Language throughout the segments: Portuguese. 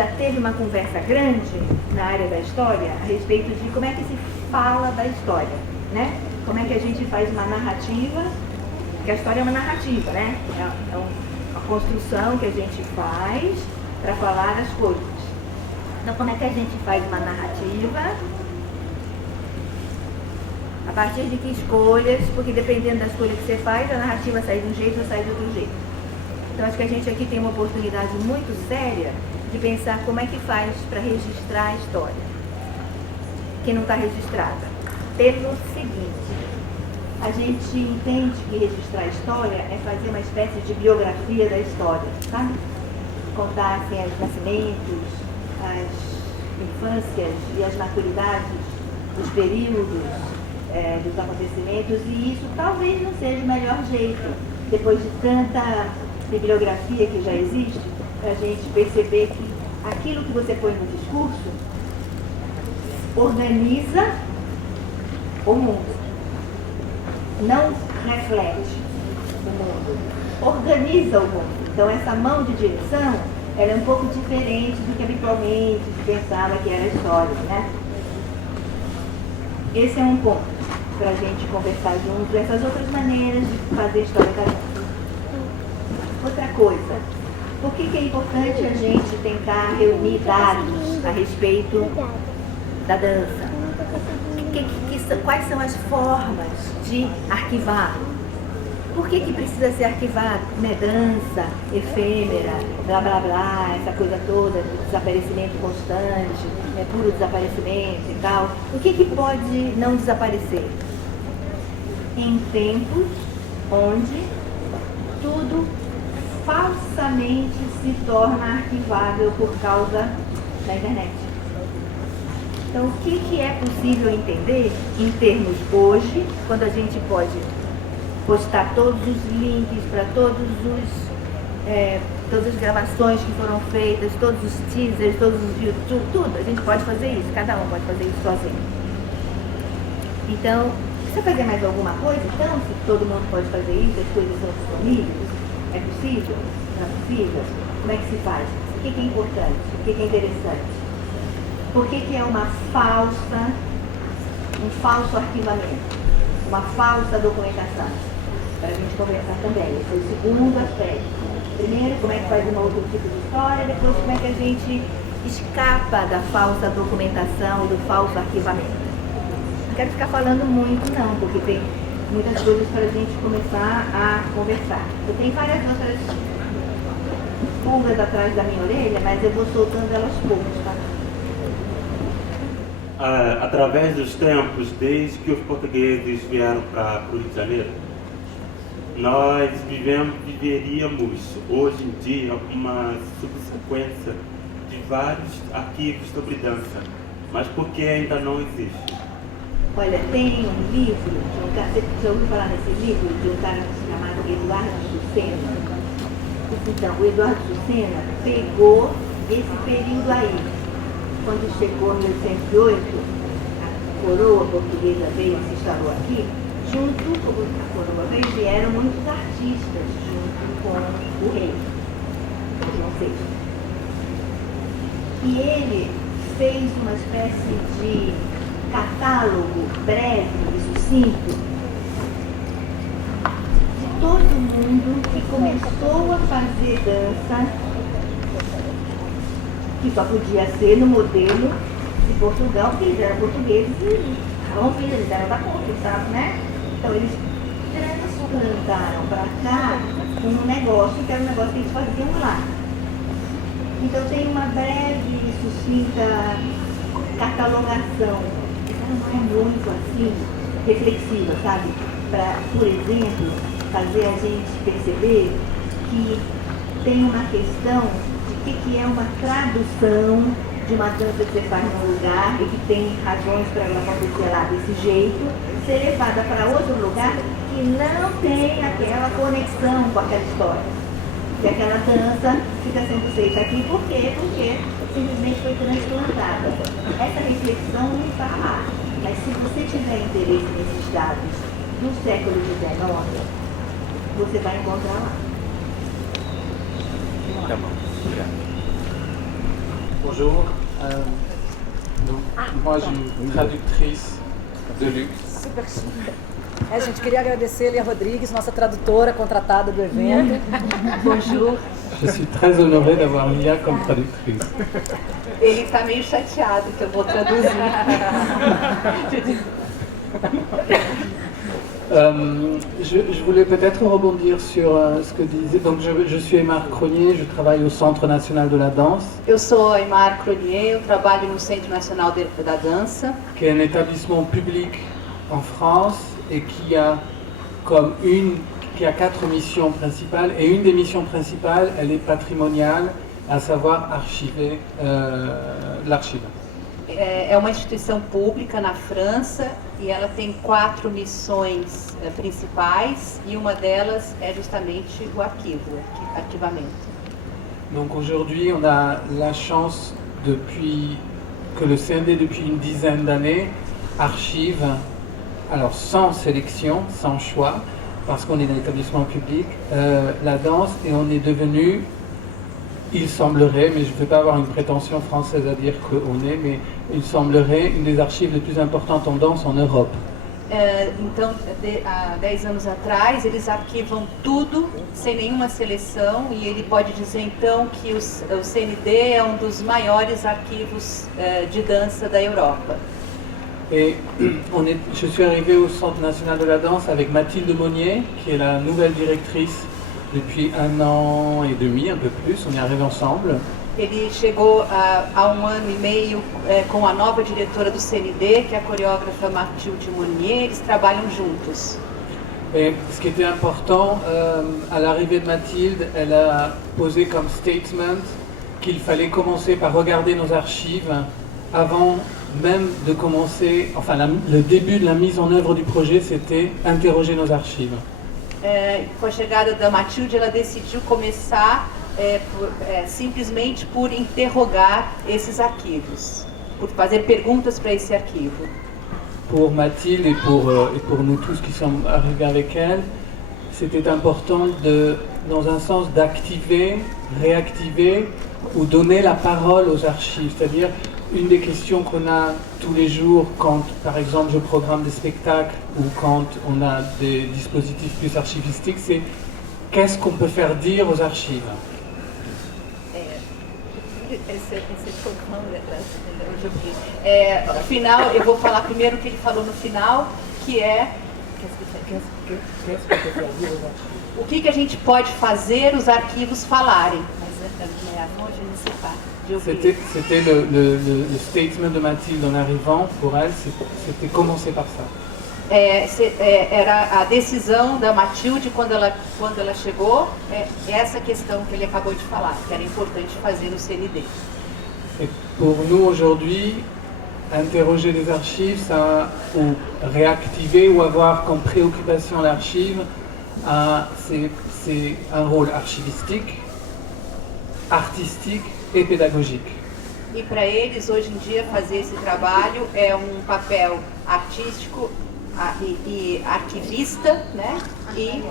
já teve uma conversa grande na área da história a respeito de como é que se fala da história, né? Como é que a gente faz uma narrativa, porque a história é uma narrativa, né? É uma construção que a gente faz para falar as coisas. Então, como é que a gente faz uma narrativa? A partir de que escolhas, porque dependendo da escolha que você faz, a narrativa sai de um jeito ou sai de outro jeito. Então, acho que a gente aqui tem uma oportunidade muito séria de pensar como é que faz para registrar a história, que não está registrada. Pelo seguinte, a gente entende que registrar a história é fazer uma espécie de biografia da história, sabe? Contar assim, os nascimentos, as infâncias e as maturidades, os períodos dos acontecimentos, e isso talvez não seja o melhor jeito, depois de tanta bibliografia que já existe, para a gente perceber que aquilo que você põe no discurso organiza o mundo, não reflete o mundo, organiza o mundo. Então essa mão de direção, ela é um pouco diferente do que habitualmente se pensava que era a história, né? Esse é um ponto para a gente conversar junto, essas outras maneiras de fazer história da gente. Outra coisa, por que é importante a gente tentar reunir dados a respeito da dança? Quais são as formas de arquivar? Por que precisa ser arquivado? Né? Dança, efêmera, blá blá blá, essa coisa toda, desaparecimento constante, puro desaparecimento e tal. O que pode não desaparecer? Em tempos onde tudo falsamente se torna arquivável por causa da internet. Então, o que é possível entender em termos hoje, quando a gente pode postar todos os links para todas as gravações que foram feitas, todos os teasers, todos os YouTube, tudo, a gente pode fazer isso, cada um pode fazer isso sozinho. Então, precisa fazer mais alguma coisa? Então, se todo mundo pode fazer isso, as coisas são disponíveis, é possível? Não é possível? Como é que se faz? O que é importante? O que é interessante? Por que é um falso arquivamento? Uma falsa documentação? Para a gente conversar também. Esse é o segundo aspecto. Primeiro, como é que faz um outro tipo de história, depois como é que a gente escapa da falsa documentação e do falso arquivamento. Não quero ficar falando muito não, porque tem muitas coisas para a gente começar a conversar. Eu tenho várias outras pulgas atrás da minha orelha, mas eu vou soltando elas poucos, tá? Através dos tempos, desde que os portugueses vieram para o Rio de Janeiro, nós viveríamos hoje em dia uma subsequência de vários arquivos sobre dança, mas por que ainda não existe? Olha, tem um livro, você já ouviu falar nesse livro, de um cara chamado Eduardo Sucena? Então, o Eduardo Sucena pegou esse período aí. Quando chegou em 1808, a coroa portuguesa veio e se instalou aqui, junto com a coroa vieram muitos artistas junto com o rei, João VI. E ele fez uma espécie de catálogo breve e sucinto de todo mundo que começou a fazer dança, que só podia ser no modelo de Portugal, porque eles eram portugueses e estavam filhos, eles eram da corte, sabe, né? Então eles transplantaram para cá um negócio que era um negócio que eles faziam lá. Então tem uma breve e sucinta catalogação, não é muito assim, reflexiva, sabe? Para, por exemplo, fazer a gente perceber que tem uma questão de que é uma tradução de uma dança que você faz num lugar e que tem razões para ela acontecer lá desse jeito, ser levada para outro lugar que não tem aquela conexão com aquela história. E aquela dança fica sendo feita aqui, por quê? Porque simplesmente foi transplantada. Essa reflexão não está lá. Mas se você tiver interesse nesses dados do século XIX, você vai encontrar lá. Tá bom, obrigado. Bonjour. Donc, moi, je suis une traductrice de luxe. Super chique. Gente, queria agradecer a Elia Rodrigues, nossa tradutora contratada do evento. Bonjour. Je suis très honorée d'avoir Lia comme traductrice. Ele está meio chateado que eu vou traduzir. Je voulais peut-être rebondir sur ce que disait. Donc, je suis Aymar Cronier, je travaille au Centre National de la Danse. Eu sou Aymar Cronier, eu trabalho no Centro Nacional da Dança, Qui est un établissement public en France et qui a qui a 4 missions principales. Et une des missions principales, elle est patrimoniale, à savoir archiver l'archive. é uma instituição pública na França e ela tem 4 missões principais e uma delas é justamente o arquivamento. Donc aujourd'hui, on a la chance que le CND, depuis une dizaine d'années, archive, alors sans sélection, sans choix, parce qu'on est un établissement public, la danse, et on est devenu, il semblerait, mais je ne veux pas avoir une prétention française à dire qu'on est, mais il semblerait une des archives les plus importantes en danse en Europe. Então, há 10 anos atrás, eles arquivam tudo sem nenhuma seleção e ele pode dizer então que o CND é um dos maiores arquivos de dança da Europa. Et je suis arrivé au Centre National de la Danse avec Mathilde Monnier, qui est la nouvelle directrice depuis 1 an et demi, un peu plus, on est arrivé ensemble. Ele chegou há 1 ano e meio com a nova diretora do CND, que é a coreógrafa Mathilde Monnier, eles trabalham juntos. Et ce qui était important, à l'arrivée de Mathilde, elle a posé comme statement qu'il fallait commencer par regarder nos archives avant même de commencer, enfin le début de la mise en œuvre du projet, c'était interroger nos archives. Com a chegada da Mathilde, ela decidiu começar simplesmente por interrogar esses arquivos, por fazer perguntas para esse arquivo. Pour Mathilde et pour nous tous qui sommes arrivés avec elle, c'était important dans un sens d'activer, réactiver ou donner la parole aux archives. C'est-à-dire, une des questions qu'on a tous les jours quand, par exemple, je programme des spectacles ou quand on a des dispositifs plus archivistiques, c'est qu'est-ce qu'on peut faire dire aux archives? No final, eu vou falar primeiro o que ele falou no final, que é o que a gente pode fazer os arquivos falarem. C'était le statement de Mathilde en arrivant, pour elle, c'était commencer par ça. Era a decisão da Mathilde quando ela chegou, essa questão que ele acabou de falar, que era importante fazer no CND. Et pour nous aujourd'hui, interroger les archives, ou réactiver ou avoir comme préoccupation l'archive, c'est un rôle archivistique, artistique et pédagogique. E para eles, hoje em dia, fazer esse trabalho é um papel artístico e arquivista, né? E,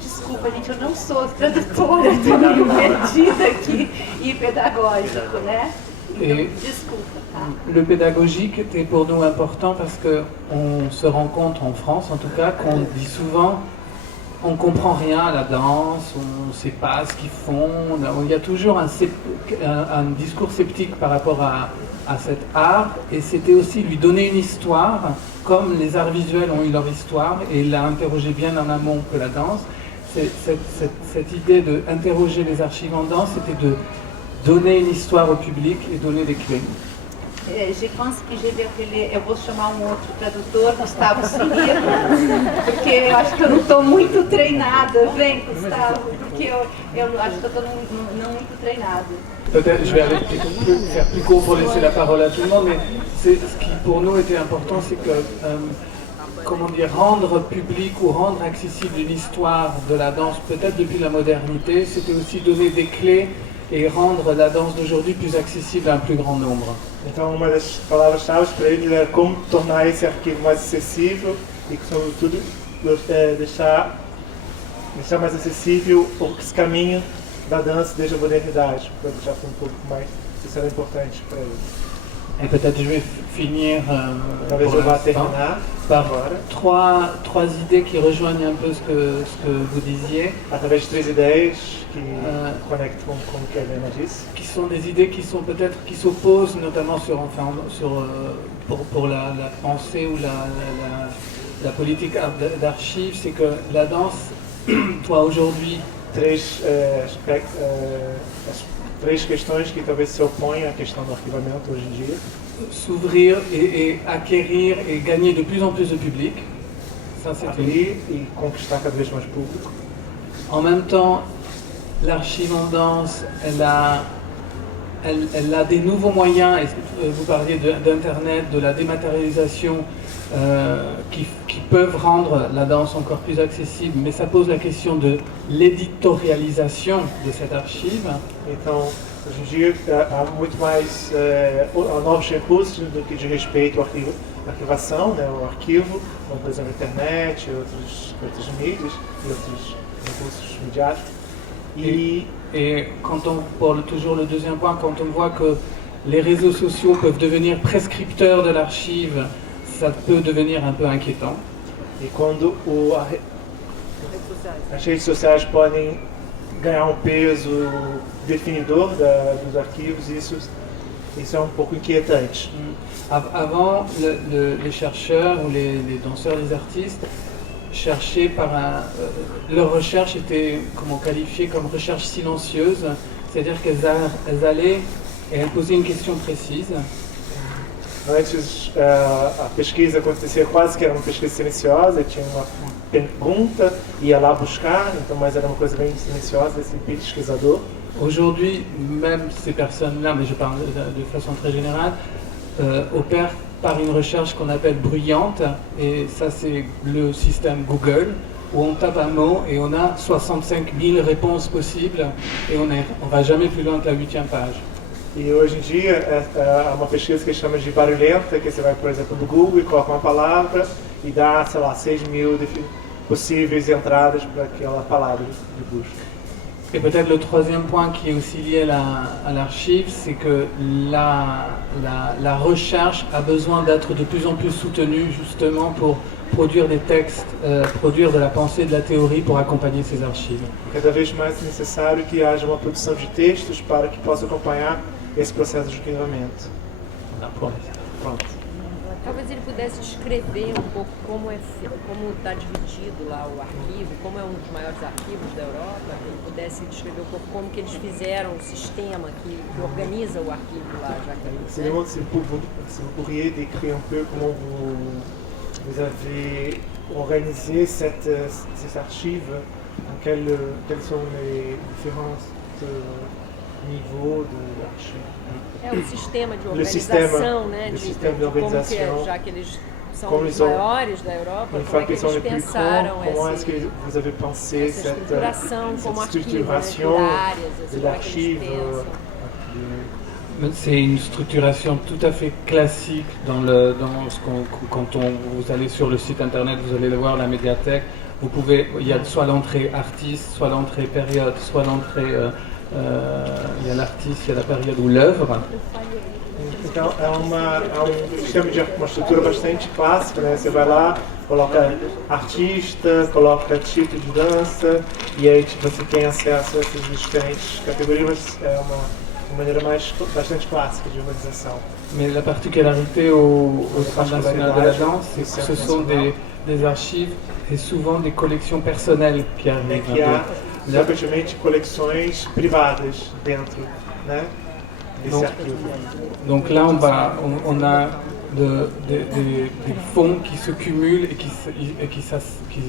desculpa, gente, eu não sou tradutora, estou meio perdida aqui, e pedagógico, né? Então, desculpa. Tá? Le pédagogique était pour nous important parce qu'on se rend compte en France, en tout cas, qu'on dit souvent on ne comprend rien à la danse, on ne sait pas ce qu'ils font, il y a toujours un discours sceptique par rapport à cet art, et c'était aussi lui donner une histoire, comme les arts visuels ont eu leur histoire, et il l'a interrogé bien en amont que la danse. Cette idée d'interroger les archives en danse, c'était de donner une histoire au public et donner des clés. Je pense que eu vou chamar um outro tradutor, Gustavo Cirilo, porque eu acho que eu não estou muito treinada. Vem, Gustavo, porque eu acho que eu estou não muito treinada. Peut-être je vais faire plus court pour laisser la parole à tout le monde, mais ce qui pour nous était important, c'est que comment dire, rendre public ou rendre accessible une histoire de la danse, peut-être depuis la modernité, c'était aussi donner des clés et rendre la danse d'aujourd'hui plus accessible à un plus grand nombre. Então, uma das palavras-chave para ele é como tornar esse arquivo mais acessível e, sobretudo, deixar mais acessível esse caminho da dança desde a modernidade, para deixar um pouco mais isso era importante para ele. Et peut-être je vais finir Talvez pour eu vá l'instant terminar par agora, trois idées qui rejoignent un peu ce que vous disiez, através de 3 ideias que conectam com o que a Helena disse, qui sont des idées qui sont peut-être qui s'opposent notamment pour la pensée ou la politique d'archives. C'est que la danse, toi aujourd'hui, 3 questões que talvez se opõem à questão do arquivamento hoje em dia. s'ouvrir et acquérir et gagner de plus en plus de public. Ça, c'est une. Abrir e conquistar cada vez mais público. En même temps, l'archive en danse, elle a des nouveaux moyens, et vous parliez d'Internet, de la dématérialisation, qui peuvent rendre la danse encore plus accessible, mais ça pose la question de l'éditorialisation de cette archive. Então, hoje em dia há muito mais há novos recursos do que de respeito à arquivação, né, o arquivo, como por exemplo a internet, outras mídias e outros recursos midiáticos. Et quand on parle toujours le deuxième point, quand on voit que les réseaux sociaux peuvent devenir prescripteurs de l'archive, ça peut devenir un peu inquiétant. E quando as redes sociais podem ganhar um peso definidor dos arquivos, isso é um pouco inquietante. Avant, les chercheurs ou les danseurs, les artistes cherchaient leur recherche était qualifiée comme recherche silencieuse, c'est-à-dire qu'elles allaient et elles posaient une question précise. Antes, a pesquisa acontecia quase que era uma pesquisa silenciosa, tinha uma pergunta, ia lá buscar, então, mas era uma coisa bem silenciosa desse pesquisador. Aujourd'hui, même ces personnes-là, mais je parle de façon très générale, opèrent par une recherche qu'on appelle bruyante, et ça c'est le système Google, où on tape un mot et on a 65 000 réponses possibles, et on va jamais plus loin que la 8e page. E hoje em dia é uma pesquisa que chama de barulhenta, que você vai, por exemplo, no Google e coloca uma palavra e dá, sei lá, 6.000 possíveis entradas para aquela palavra de busca. Et peut-être le troisième point qui est aussi lié à l'archive, c'est que la recherche a besoin d'être de plus en plus soutenue justement pour produire des textes, produire de la pensée, de la théorie pour accompagner ces archives. Cada vez mais é necessário que haja uma produção de textos para que possa acompanhar esse processo de arquivamento. Pronto. Talvez ele pudesse descrever um pouco como está dividido lá o arquivo, como é um dos maiores arquivos da Europa, ele pudesse descrever um pouco como que eles fizeram o sistema que organiza o arquivo lá, já que Si vous pourriez décrire un peu comment vous avez organisé cette archive, quels sont les différents niveaux de l'archive. É o sistema de Le système, organização, né? le De système como que d'organisation. já que eles são Como os ils ont- maiores da Europa, Une como fois é que qu'ils sont les eles plus pensaram grands, comment est-ce que vous avez pensé essa estruturação como arquivo, né? structuration Por áreas, assim, de como é que eles l'archive pensam. C'est une structuration tout à fait classique quand vous allez sur le site internet, vous allez le voir, la médiathèque. Il y a soit l'entrée artiste, soit l'entrée période, soit l'entrée, il y a l'artiste, il y a la période ou l'œuvre. Então é um sistema de uma estrutura bastante clássica, né? Você vai lá, coloca artista, coloca tipo de dança e aí você tem acesso a essas diferentes categorias, mas é uma maneira bastante clássica de organização. Mais la particularité au Centre national de la danse, c'est que ce sont des archives et souvent des collections personnelles qui É arrivent. que há frequentemente coleções privadas dentro, né? Desse arquivo. Donc là, on a des fonds qui se cumulent et qui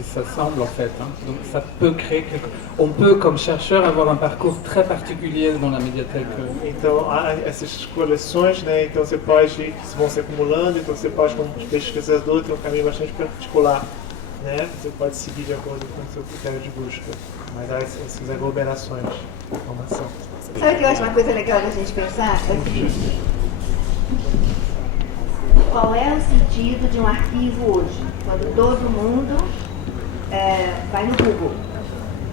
s'assemblent en fait. Hein. Donc ça peut créer on peut comme chercheur avoir un parcours très particulier dans la médiathèque. Então há essas coleções, né? Então você pode, que vão se acumulando, então você pode, como pesquisador, ter um caminho bastante particular, né? Você pode seguir de acordo com o seu critério de busca, mas há essas aglomerações de informação. Sabe o que eu acho uma coisa legal da gente pensar? É o seguinte: qual é o sentido de um arquivo hoje? Quando todo mundo vai no Google.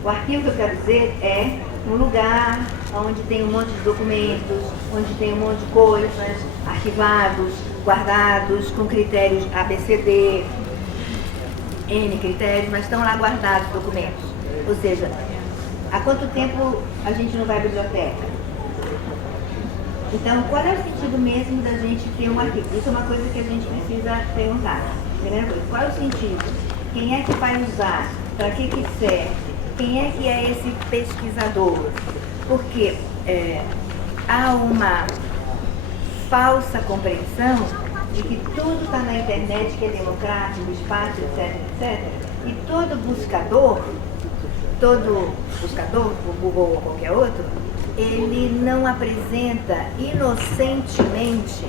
O arquivo que eu quero dizer é um lugar onde tem um monte de documentos, onde tem um monte de coisas arquivados, guardados, com critérios ABCD, N critérios, mas estão lá guardados documentos. Ou seja, há quanto tempo a gente não vai à biblioteca? Então, qual é o sentido mesmo da gente ter um arquivo? Isso é uma coisa que a gente precisa perguntar. Primeira coisa, qual é o sentido? Quem é que vai usar? Para que serve? Quem é que é esse pesquisador? Porque há uma falsa compreensão de que tudo está na internet, que é democrático, espaço, etc, etc. E todo buscador, o Google ou qualquer outro, ele não apresenta inocentemente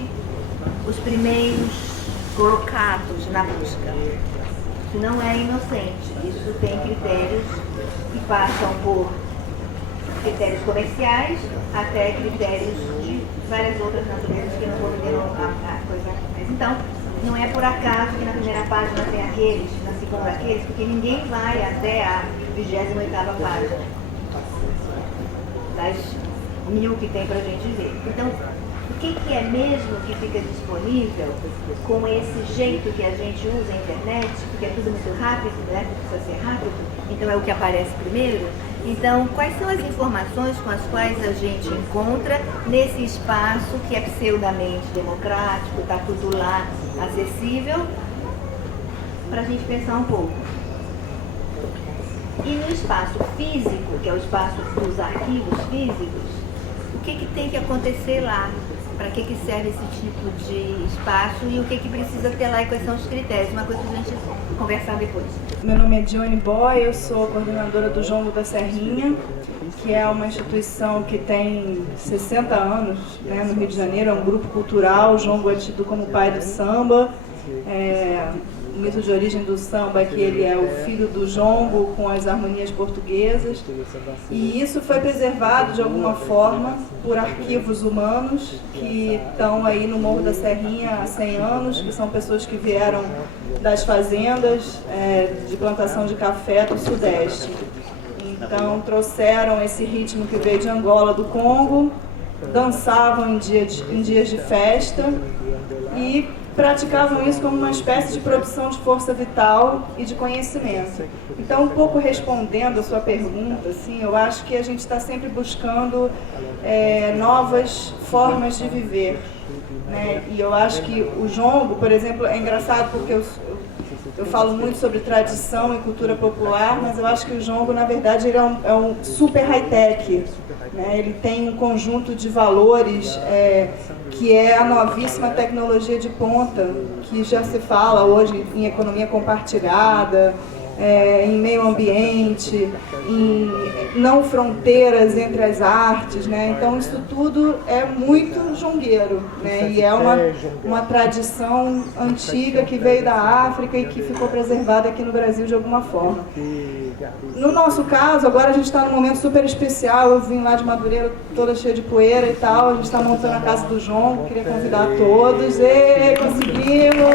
os primeiros colocados na busca. Isso não é inocente, isso tem critérios que passam por critérios comerciais até critérios de várias outras naturezas que eu não vou me a coisa. Mas então, não é por acaso que na primeira página tem aqueles, na segunda aqueles, porque ninguém vai até a 28ª página das 1000 que tem pra gente ver. Então, o que é mesmo que fica disponível com esse jeito que a gente usa a internet, porque é tudo muito rápido, né? Precisa ser rápido, então é o que aparece primeiro. Então, quais são as informações com as quais a gente encontra nesse espaço que é pseudamente democrático, está tudo lá acessível, para a gente pensar um pouco. E no espaço físico, que é o espaço dos arquivos físicos, o que tem que acontecer lá? Para que serve esse tipo de espaço e o que precisa ter lá e quais são os critérios? Uma coisa para a gente conversar depois. Meu nome é Johnny Boy, eu sou coordenadora do Jongo da Serrinha, que é uma instituição que tem 60 anos, né, no Rio de Janeiro, é um grupo cultural. O Jongo é tido como pai do samba. O mito de origem do samba é que ele é o filho do jongo com as harmonias portuguesas, e isso foi preservado de alguma forma por arquivos humanos que estão aí no Morro da Serrinha há 100 anos, que são pessoas que vieram das fazendas de plantação de café do Sudeste. Então trouxeram esse ritmo que veio de Angola, do Congo, dançavam em dias de festa e praticavam isso como uma espécie de produção de força vital e de conhecimento. Então, um pouco respondendo a sua pergunta, assim, eu acho que a gente está sempre buscando novas formas de viver, né? E eu acho que o jongo, por exemplo, é engraçado porque eu falo muito sobre tradição e cultura popular, mas eu acho que o jongo, na verdade, ele é um super high-tech, né? Ele tem um conjunto de valores que é a novíssima tecnologia de ponta, que já se fala hoje em economia compartilhada, em meio ambiente, em não fronteiras entre as artes, né? Então isso tudo é muito jongueiro, né? E é uma tradição antiga que veio da África e que ficou preservada aqui no Brasil de alguma forma. No nosso caso, agora a gente está num momento super especial. Eu vim lá de Madureira toda cheia de poeira e tal. A gente está montando a Casa do Jongo, queria convidar todos. E conseguimos!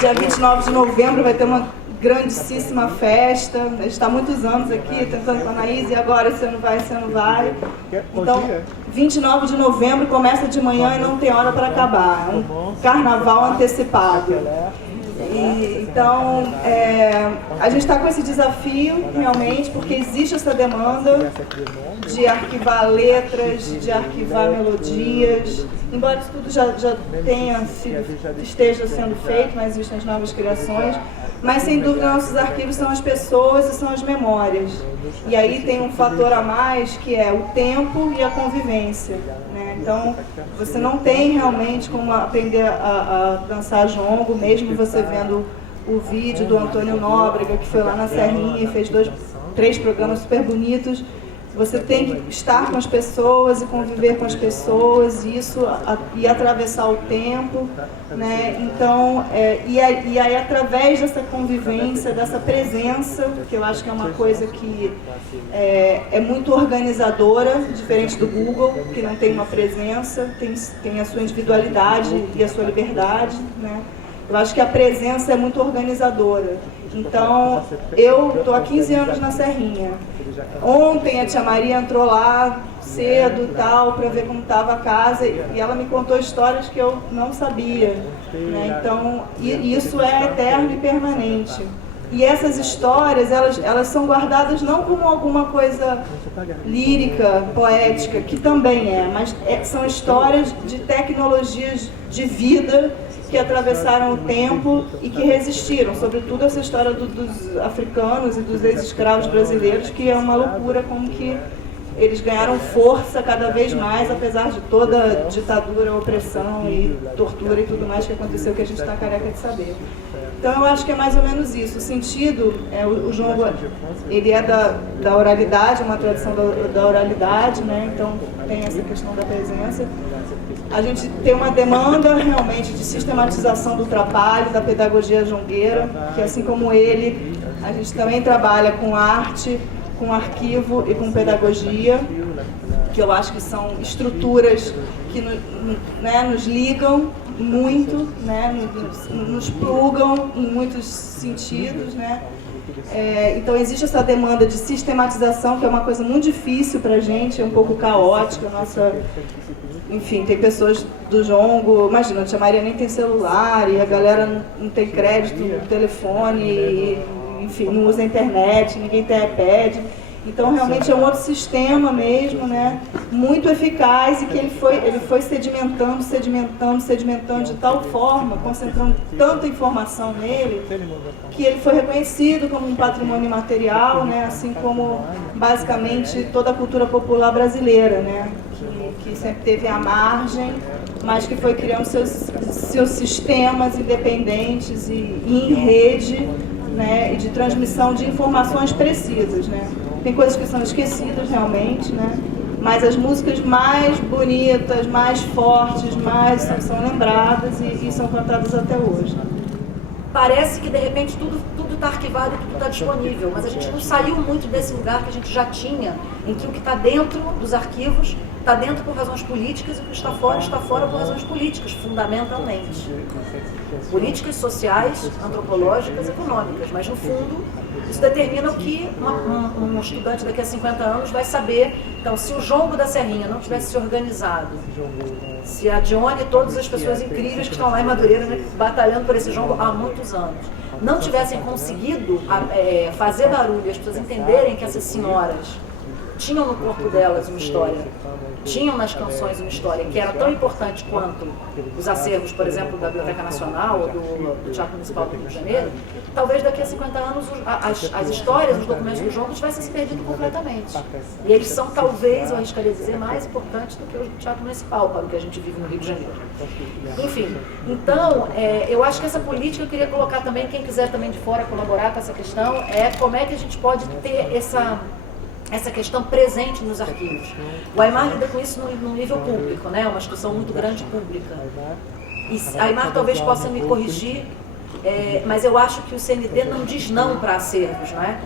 Dia 29 de novembro vai ter uma grandíssima festa. A gente está há muitos anos aqui tentando com a Anaís, e agora você não vai, você não vai. Então, 29 de novembro começa de manhã e não tem hora para acabar. É um carnaval antecipado. Então, a gente está com esse desafio realmente, porque existe essa demanda de arquivar letras, de arquivar melodias, embora isso tudo já esteja sendo feito, mas existem as novas criações. Mas, sem dúvida, nossos arquivos são as pessoas e são as memórias. E aí tem um fator a mais, que é o tempo e a convivência, né? Então, você não tem realmente como aprender a dançar jongo, mesmo você vendo o vídeo do Antônio Nóbrega, que foi lá na Serrinha e fez 3 programas super bonitos. Você tem que estar com as pessoas e conviver com as pessoas, e atravessar o tempo, né? Então, e aí através dessa convivência, dessa presença, que eu acho que é uma coisa que é muito organizadora, diferente do Google, que não tem uma presença, tem a sua individualidade e a sua liberdade, né? Eu acho que a presença é muito organizadora. Então, eu estou há 15 anos na Serrinha. Ontem a tia Maria entrou lá cedo e tal, para ver como estava a casa, e ela me contou histórias que eu não sabia, né? Então, isso é eterno e permanente. E essas histórias, elas são guardadas não como alguma coisa lírica, poética, que também mas são histórias de tecnologias de vida que atravessaram o tempo e que resistiram, sobretudo essa história dos africanos e dos ex-escravos brasileiros, que é uma loucura como que eles ganharam força cada vez mais, apesar de toda a ditadura, opressão e tortura e tudo mais que aconteceu, que a gente está careca de saber. Então eu acho que é mais ou menos isso. O sentido, o jongo, ele é da oralidade, uma tradição da oralidade, né? Então tem essa questão da presença. A gente tem uma demanda realmente de sistematização do trabalho, da pedagogia jongueira, que assim como ele, a gente também trabalha com arte, com arquivo e com pedagogia, que eu acho que são estruturas que nos ligam muito, né, nos plugam em muitos sentidos, né? Então existe essa demanda de sistematização, que é uma coisa muito difícil para a gente, é um pouco caótica. Enfim, tem pessoas do jongo, imagina, a tia Maria nem tem celular, e a galera não tem crédito no telefone, e, enfim, não usa internet, ninguém tem iPad. Então, realmente é um outro sistema mesmo, né? Muito eficaz, e que ele foi sedimentando de tal forma, concentrando tanta informação nele, que ele foi reconhecido como um patrimônio imaterial, né? Assim como, basicamente, toda a cultura popular brasileira, né? Que sempre teve à margem, mas que foi criando seus sistemas independentes e em rede, né? E de transmissão de informações precisas, né? Tem coisas que são esquecidas realmente, né? Mas as músicas mais bonitas, mais fortes, são lembradas e são cantadas até hoje. Parece que de repente tudo está arquivado e tudo está disponível, mas a gente não saiu muito desse lugar que a gente já tinha, em que o que está dentro dos arquivos está dentro por razões políticas, e o que está fora por razões políticas, fundamentalmente. Políticas, sociais, antropológicas, econômicas, mas no fundo isso determina o que um estudante daqui a 50 anos vai saber. Então, se o jongo da Serrinha não tivesse se organizado, se a Dione e todas as pessoas incríveis que estão lá em Madureira, né, batalhando por esse jongo há muitos anos, não tivessem conseguido fazer barulho, as pessoas entenderem que essas senhoras tinham no corpo delas uma história, tinham nas canções uma história que era tão importante quanto os acervos, por exemplo, da Biblioteca Nacional ou do Teatro Municipal do Rio de Janeiro, talvez daqui a 50 anos as histórias, os documentos do jongo tivessem se perdido completamente. E eles são, talvez, eu arriscaria dizer, mais importantes do que o Teatro Municipal, para o que a gente vive no Rio de Janeiro. Enfim, então, eu acho que essa política, eu queria colocar também, quem quiser também de fora colaborar com essa questão, como é que a gente pode ter essa questão presente nos arquivos. O Aymar lida com isso no nível público, né? Uma instituição muito grande pública. E a Aymar talvez possa me corrigir, mas eu acho que o CND não diz não para acervos, não é?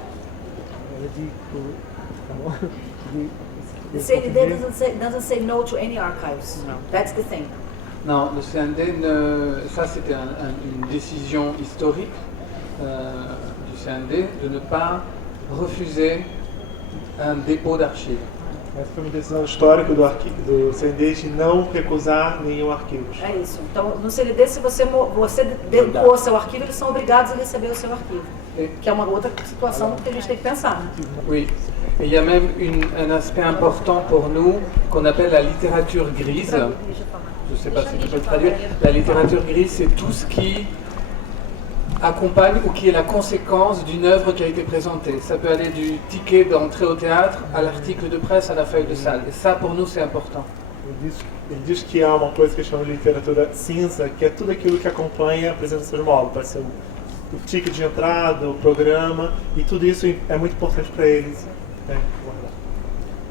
The CND doesn't say no to any archives. That's the thing. Non, le CND, ça c'était une décision historique du CND de ne pas refuser un dépôt d'archives. Essa foi uma decisão histórica do CND de não recusar nenhum arquivo. É isso. Então, no CND, se você doou seu arquivo, eles são obrigados a receber o seu arquivo. Que é uma outra situação que a gente tem que pensar. Oui. Et il y a même un aspect important pour nous qu'on appelle la littérature grise. Je ne sais pas si tu peux le traduire. La littérature grise, c'est tout ce qui accompagne ou qui est la conséquence d'une œuvre qui a été présentée. Ça peut aller du ticket d'entrée au théâtre à l'article de presse, à la feuille de salle. Et ça, pour nous, c'est important. Ele diz que há uma coisa que chama de literatura cinza, que é tudo aquilo que acompanha a apresentação de uma obra. Pode ser o ticket de entrada, o programa, e tudo isso é muito importante para eles.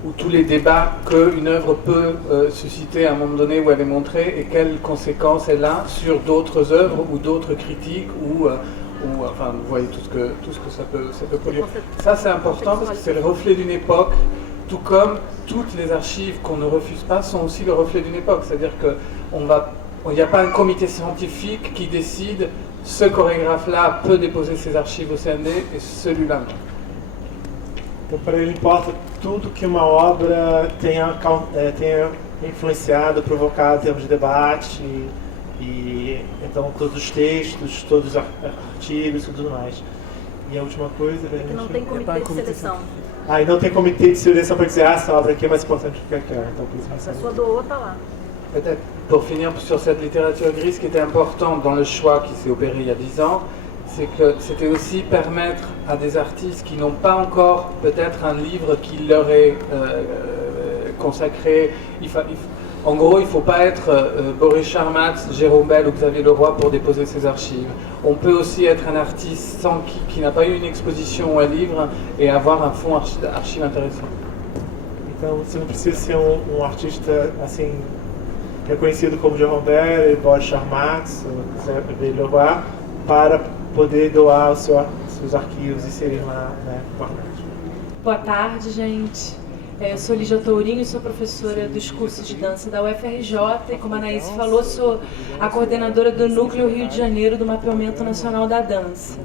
Ou tous les débats qu'une œuvre peut susciter à un moment donné où elle est montrée et quelles conséquences elle a sur d'autres œuvres ou d'autres critiques ou enfin vous voyez tout ce que ça peut produire. Ça c'est important parce que c'est le reflet d'une époque, tout comme toutes les archives qu'on ne refuse pas sont aussi le reflet d'une époque. C'est-à-dire qu'on va Il n'y a pas un comité scientifique qui décide ce chorégraphe-là peut déposer ses archives au CND et celui-là non. Então, para ele importa tudo que uma obra tenha influenciado, provocado em termos de debate, e então todos os textos, todos os artigos e tudo mais. E a última coisa... Que não tem comitê de seleção. Ah, e não tem comitê de seleção para dizer, essa obra aqui é mais importante do que aquela. Então, por isso A pessoa doou, tá lá. Peut-être pour finir sur cette littérature grise, ce qui était important dans le choix qui s'est opéré il y a 10 ans, c'est que c'était aussi permettre à des artistes qui n'ont pas encore peut-être un livre qui leur est consacré. En gros, il ne faut pas être Boris Charmatz, Jérôme Bel ou Xavier Leroy pour déposer ses archives. On peut aussi être un artiste qui n'a pas eu une exposition ou un livre et avoir un fonds archive intéressant. Então, você não precisa ser um artista assim reconhecido como Jérôme Bel, Boris Charmatz, Xavier Leroy, para poder doar os seus arquivos e serem lá na internet. Boa tarde, gente. Eu sou Lígia Tourinho, sou professora dos cursos de dança da UFRJ e, como a Anaís falou, sou a coordenadora do Núcleo Rio de Janeiro do Mapeamento Nacional da Dança.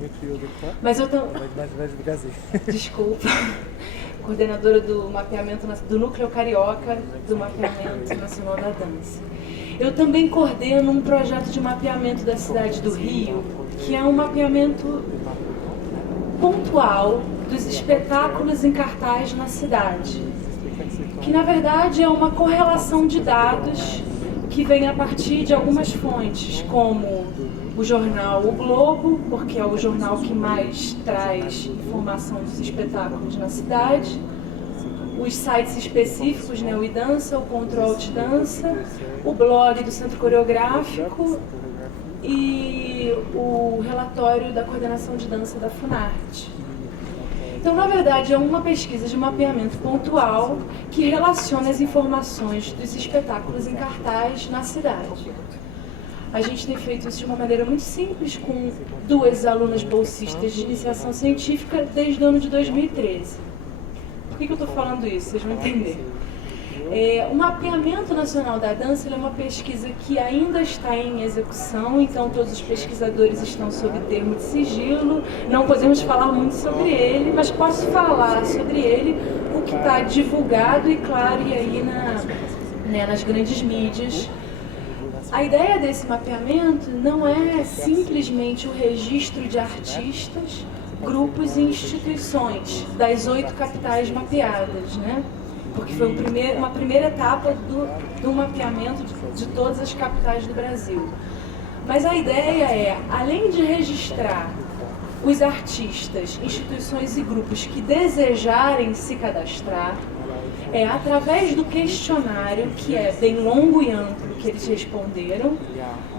Mas eu também... Desculpa. Coordenadora do mapeamento do Núcleo Carioca do Mapeamento Nacional da Dança. Eu também coordeno um projeto de mapeamento da cidade do Rio, que é um mapeamento pontual dos espetáculos em cartaz na cidade, que na verdade é uma correlação de dados que vem a partir de algumas fontes, como o jornal O Globo, porque é o jornal que mais traz informação dos espetáculos na cidade, os sites específicos, né, o iDança, o Control de Dança, o blog do Centro Coreográfico e o relatório da coordenação de dança da Funarte. Então, na verdade, é uma pesquisa de mapeamento pontual que relaciona as informações dos espetáculos em cartaz na cidade. A gente tem feito isso de uma maneira muito simples, com 2 alunas bolsistas de iniciação científica desde o ano de 2013. Por que eu estou falando isso? Vocês vão entender. O Mapeamento Nacional da Dança é uma pesquisa que ainda está em execução, então todos os pesquisadores estão sob termo de sigilo, não podemos falar muito sobre ele, mas posso falar sobre ele o que está divulgado e claro e aí nas grandes mídias. A ideia desse mapeamento não é simplesmente o registro de artistas, grupos e instituições das 8 capitais mapeadas, né? Porque foi uma primeira etapa do mapeamento de todas as capitais do Brasil. Mas a ideia é, além de registrar os artistas, instituições e grupos que desejarem se cadastrar, através do questionário, que é bem longo e amplo, que eles responderam,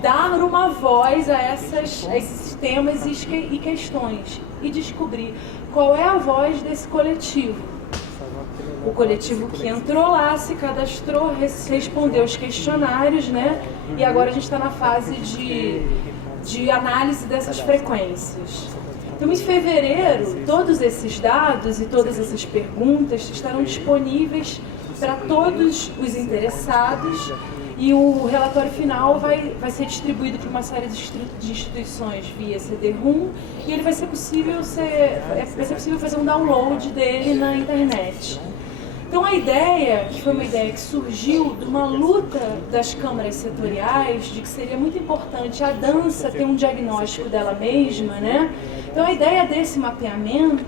dar uma voz a esses temas e questões e descobrir qual é a voz desse coletivo. O coletivo que entrou lá, se cadastrou, respondeu os questionários, né? E agora a gente está na fase de análise dessas frequências. Então, em fevereiro, todos esses dados e todas essas perguntas estarão disponíveis para todos os interessados e o relatório final vai ser distribuído para uma série de instituições via CD-ROM e ele vai ser possível fazer um download dele na internet. Então a ideia, que foi uma ideia que surgiu de uma luta das câmaras setoriais, de que seria muito importante a dança ter um diagnóstico dela mesma, né? Então a ideia desse mapeamento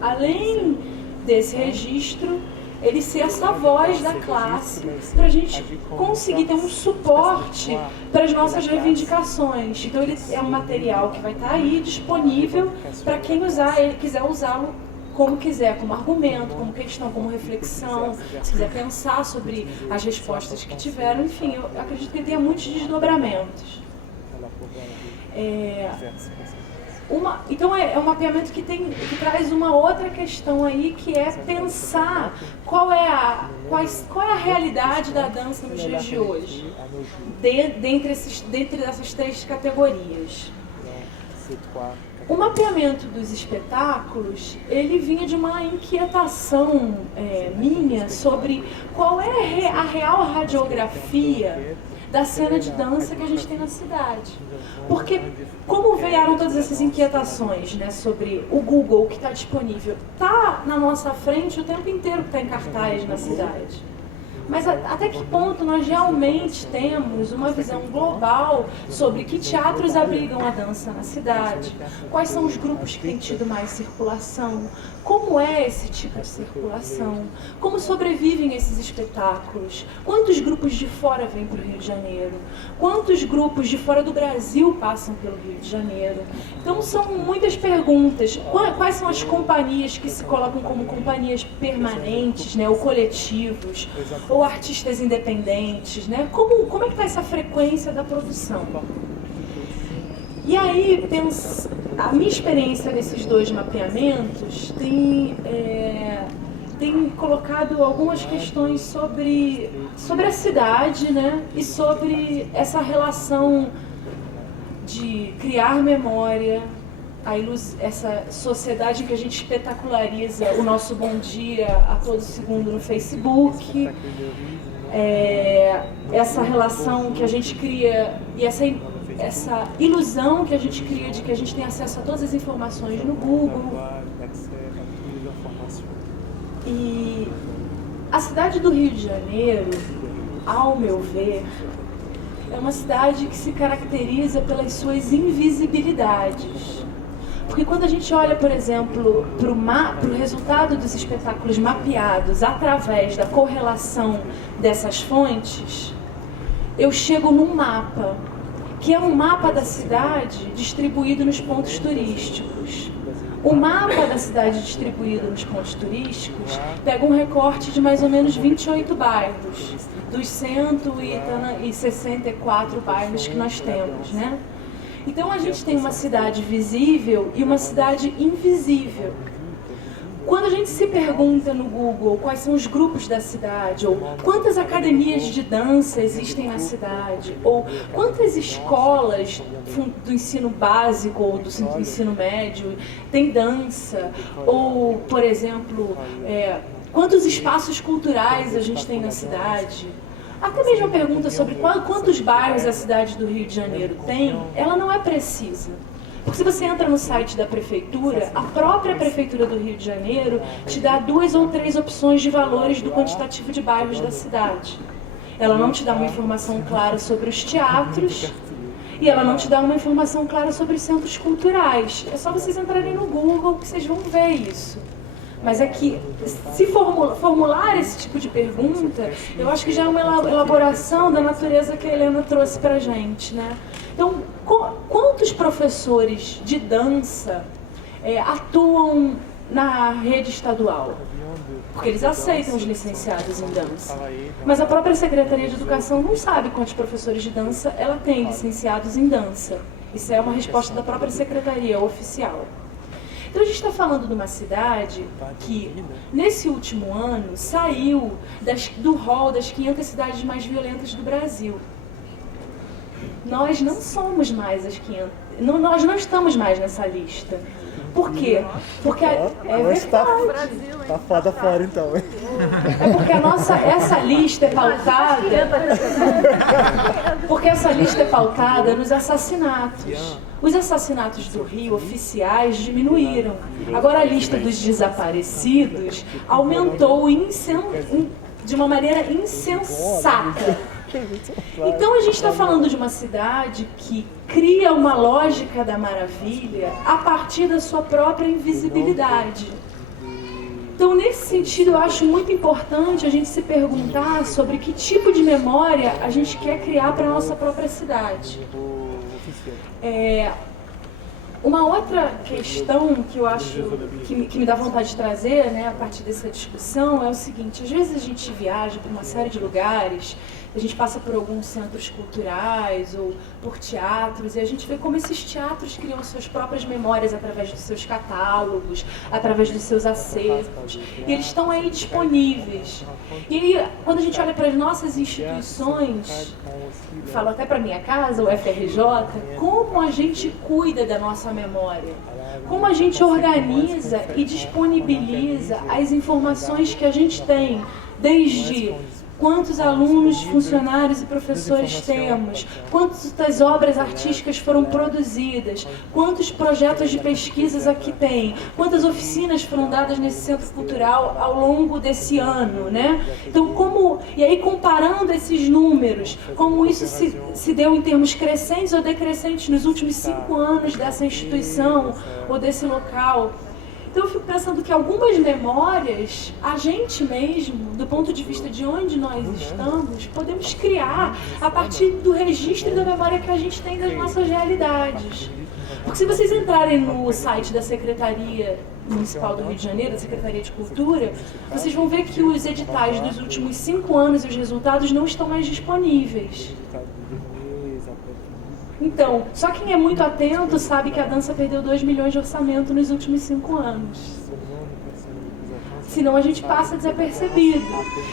além desse registro, ele ser essa voz da classe, para a gente conseguir ter um suporte para as nossas reivindicações. Então ele é um material que vai estar aí disponível para quem quiser usá-lo como quiser, como argumento, como questão, como reflexão, se quiser pensar sobre as respostas que tiveram, enfim, eu acredito que tenha muitos desdobramentos. Então é um mapeamento que traz uma outra questão aí, que é pensar qual é a realidade da dança nos dias de hoje, dentre essas 3 categorias. O mapeamento dos espetáculos, ele vinha de uma inquietação minha sobre qual é a real radiografia da cena de dança que a gente tem na cidade. Porque, como vieram todas essas inquietações, né, sobre o Google que está disponível, está na nossa frente o tempo inteiro que está em cartaz na cidade. Mas até que ponto nós realmente temos uma visão global sobre que teatros abrigam a dança na cidade, quais são os grupos que têm tido mais circulação, como é esse tipo de circulação, como sobrevivem esses espetáculos, quantos grupos de fora vêm para o Rio de Janeiro, quantos grupos de fora do Brasil passam pelo Rio de Janeiro. Então são muitas perguntas. Quais são as companhias que se colocam como companhias permanentes, né, ou coletivos, ou artistas independentes, né? Como é que está essa frequência da produção? E aí, a minha experiência nesses dois mapeamentos tem colocado algumas questões sobre a cidade, né? E sobre essa relação de criar memória, essa sociedade em que a gente espetaculariza o nosso bom dia a todo segundo no Facebook, essa relação que a gente cria e essa ilusão que a gente cria de que a gente tem acesso a todas as informações no Google. E a cidade do Rio de Janeiro, ao meu ver, é uma cidade que se caracteriza pelas suas invisibilidades. Porque quando a gente olha, por exemplo, para o resultado dos espetáculos mapeados através da correlação dessas fontes, eu chego num mapa, que é um mapa da cidade distribuído nos pontos turísticos. O mapa da cidade distribuído nos pontos turísticos pega um recorte de mais ou menos 28 bairros, dos 164 bairros que nós temos, né? Então a gente tem uma cidade visível e uma cidade invisível. Quando a gente se pergunta no Google quais são os grupos da cidade, ou quantas academias de dança existem na cidade, ou quantas escolas do ensino básico ou do ensino médio tem dança, ou, por exemplo, quantos espaços culturais a gente tem na cidade, até mesmo a pergunta sobre quantos bairros a cidade do Rio de Janeiro tem, ela não é precisa. Porque se você entra no site da prefeitura, a própria prefeitura do Rio de Janeiro te dá 2 ou 3 opções de valores do quantitativo de bairros da cidade. Ela não te dá uma informação clara sobre os teatros e ela não te dá uma informação clara sobre os centros culturais. É só vocês entrarem no Google que vocês vão ver isso. Mas é que, se formular esse tipo de pergunta, eu acho que já é uma elaboração da natureza que a Helena trouxe pra gente, né? Então, quantos professores de dança atuam na rede estadual? Porque eles aceitam os licenciados em dança. Mas a própria Secretaria de Educação não sabe quantos professores de dança ela tem licenciados em dança. Isso é uma resposta da própria Secretaria oficial. Então a gente está falando de uma cidade que, nesse último ano, saiu do rol das 500 cidades mais violentas do Brasil. Nós não somos mais as 500, nós não estamos mais nessa lista. Por quê? Porque Tá foda fora então. É porque essa lista é pautada. Porque essa lista é pautada nos assassinatos. Os assassinatos do Rio oficiais diminuíram. Agora a lista dos desaparecidos aumentou de uma maneira insensata. Então a gente está falando de uma cidade que cria uma lógica da maravilha a partir da sua própria invisibilidade. Então, nesse sentido, eu acho muito importante a gente se perguntar sobre que tipo de memória a gente quer criar para a nossa própria cidade. Uma outra questão que eu acho que me dá vontade de trazer, né, a partir dessa discussão é o seguinte: às vezes a gente viaja por uma série de lugares, a gente passa por alguns centros culturais ou por teatros e a gente vê como esses teatros criam suas próprias memórias através dos seus catálogos, através dos seus acervos, e eles estão aí disponíveis. E aí, quando a gente olha para as nossas instituições, falo até para minha casa, o FRJ, como a gente cuida da nossa memória, como a gente organiza e disponibiliza as informações que a gente tem, desde quantos alunos, funcionários e professores temos, quantas obras artísticas foram produzidas, quantos projetos de pesquisas aqui tem, quantas oficinas foram dadas nesse centro cultural ao longo desse ano, né? Então, e aí comparando esses números, como isso se deu em termos crescentes ou decrescentes nos últimos 5 anos dessa instituição ou desse local. Então eu fico pensando que algumas memórias, a gente mesmo, do ponto de vista de onde nós estamos, podemos criar a partir do registro da memória que a gente tem das nossas realidades. Porque se vocês entrarem no site da Secretaria Municipal do Rio de Janeiro, da Secretaria de Cultura, vocês vão ver que os editais dos últimos 5 anos e os resultados não estão mais disponíveis. Então, só quem é muito atento sabe que a dança perdeu 2 milhões de orçamento nos últimos 5 anos. Senão a gente passa desapercebido.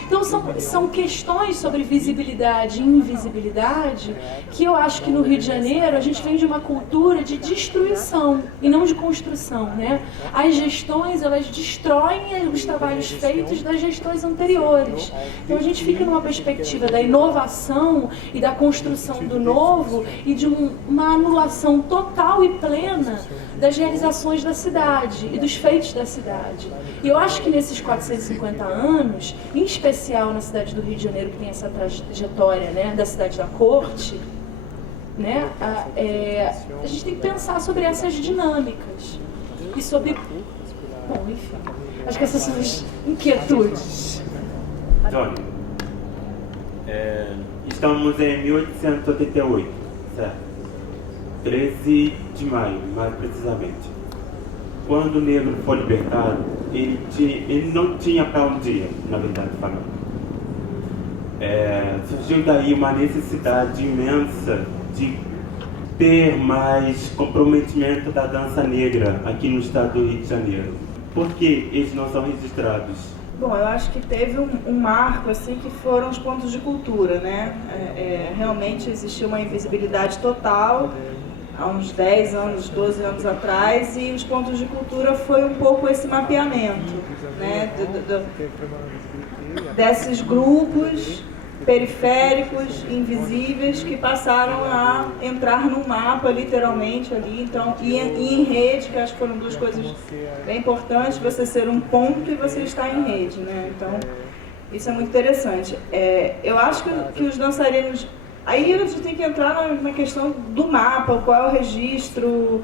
Então são questões sobre visibilidade e invisibilidade que eu acho que no Rio de Janeiro a gente vem de uma cultura de destruição e não de construção, né? As gestões, elas destroem os trabalhos feitos das gestões anteriores. Então a gente fica numa perspectiva da inovação e da construção do novo e de uma anulação total e plena das realizações da cidade e dos feitos da cidade. E eu acho que nesses 450 anos, em especial na cidade do Rio de Janeiro, que tem essa trajetória, né, da cidade da corte, né, a gente tem que pensar sobre essas dinâmicas e sobre... Bom, enfim, acho que essas são as inquietudes. Johnny, estamos em 1888, certo? 13 de maio, mais precisamente. Quando o negro foi libertado, ele não tinha para onde ir, na verdade falando. Surgiu daí uma necessidade imensa de ter mais comprometimento da dança negra aqui no estado do Rio de Janeiro. Por que eles não são registrados? Bom, eu acho que teve um marco, assim, que foram os pontos de cultura, né? Realmente existiu uma invisibilidade total há uns 10 anos, 12 anos atrás, e os pontos de cultura foi um pouco esse mapeamento, né? Desses grupos periféricos, invisíveis, que passaram a entrar no mapa, literalmente, ali. Então, e em rede, que acho que foram duas coisas bem importantes, você ser um ponto e você estar em rede, né? Então, isso é muito interessante. Eu acho que os dançarinos... Aí a gente tem que entrar na questão do mapa, qual é o registro,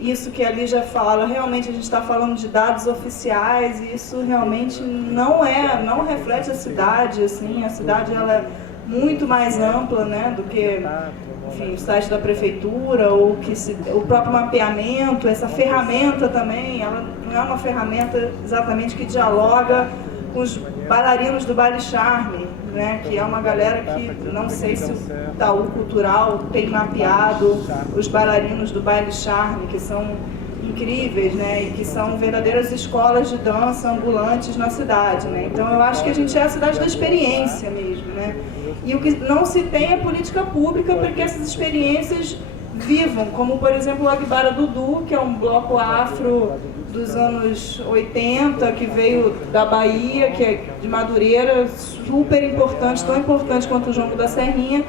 isso que ali já fala, realmente a gente está falando de dados oficiais, e isso realmente não reflete a cidade, assim, a cidade ela é muito mais ampla, né, do que, enfim, o site da prefeitura, ou o próprio mapeamento, essa ferramenta também, ela não é uma ferramenta exatamente que dialoga com os bailarinos do Baile Charme, né, que é uma galera que não sei se o Itaú Cultural tem mapeado os bailarinos do Baile Charme, que são incríveis, né, e que são verdadeiras escolas de dança ambulantes na cidade, né. Então eu acho que a gente é a cidade da experiência mesmo, né, e o que não se tem é política pública para que essas experiências vivam, como por exemplo o Agbara Dudu, que é um bloco afro dos anos 80, que veio da Bahia, que é de Madureira, super importante, tão importante quanto o Jongo da Serrinha,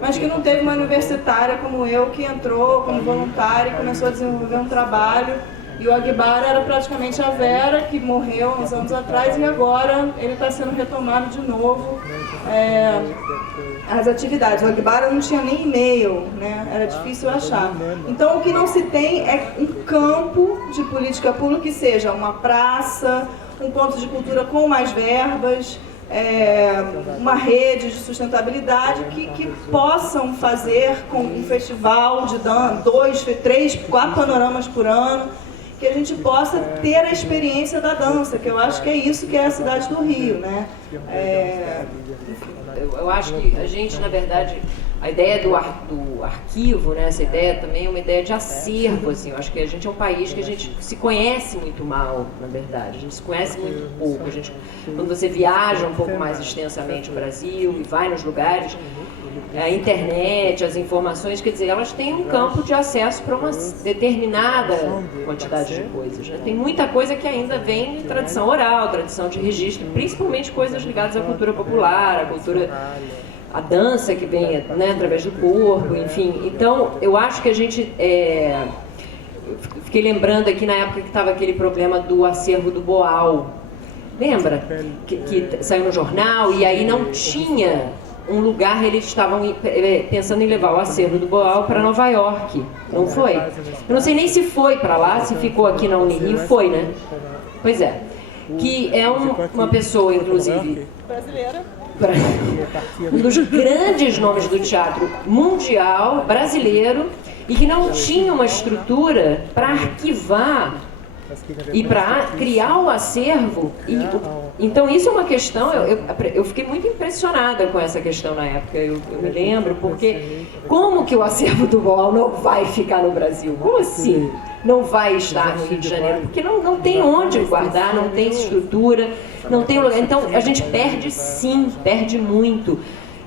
mas que não teve uma universitária como eu, que entrou como voluntária e começou a desenvolver um trabalho. E o Agbara era praticamente a Vera, que morreu há uns anos atrás, e agora ele está sendo retomado de novo as atividades. O Agbara não tinha nem e-mail, né? Era difícil achar. Então o que não se tem é um campo de política pública que seja uma praça, um ponto de cultura com mais verbas, uma rede de sustentabilidade que possam fazer com um festival de 2, 3, 4 panoramas por ano, que a gente possa ter a experiência da dança, que eu acho que é isso que é a cidade do Rio, né? Eu acho que a gente, na verdade, a ideia do arquivo, né, essa ideia também é uma ideia de acervo, assim, eu acho que a gente é um país que a gente se conhece muito mal, na verdade, a gente se conhece muito pouco, quando você viaja um pouco mais extensamente o Brasil e vai nos lugares, a internet, as informações, quer dizer, elas têm um campo de acesso para uma determinada quantidade de coisas, né? Tem muita coisa que ainda vem de tradição oral, tradição de registro, principalmente coisas ligadas à cultura popular, à cultura, a dança que vem, né, através do corpo, enfim. Então, eu acho que a gente... Fiquei lembrando aqui na época que estava aquele problema do acervo do Boal. Lembra? Que saiu no jornal e aí não tinha um lugar, eles estavam pensando em levar o acervo do Boal para Nova York. Não foi? Eu não sei nem se foi para lá, se ficou aqui na Unirio. Foi, né? Pois é. Que é uma pessoa, inclusive... Brasileira. Um dos grandes nomes do teatro mundial, brasileiro, e que não tinha uma estrutura para arquivar e para criar o acervo. Então isso é uma questão, eu fiquei muito impressionada com essa questão na época, eu me lembro, porque como que o acervo do Boal não vai ficar no Brasil? Como assim não vai estar no Rio de Janeiro? Porque não tem onde guardar, não tem estrutura, não tem lugar. Então a gente perde sim, perde muito.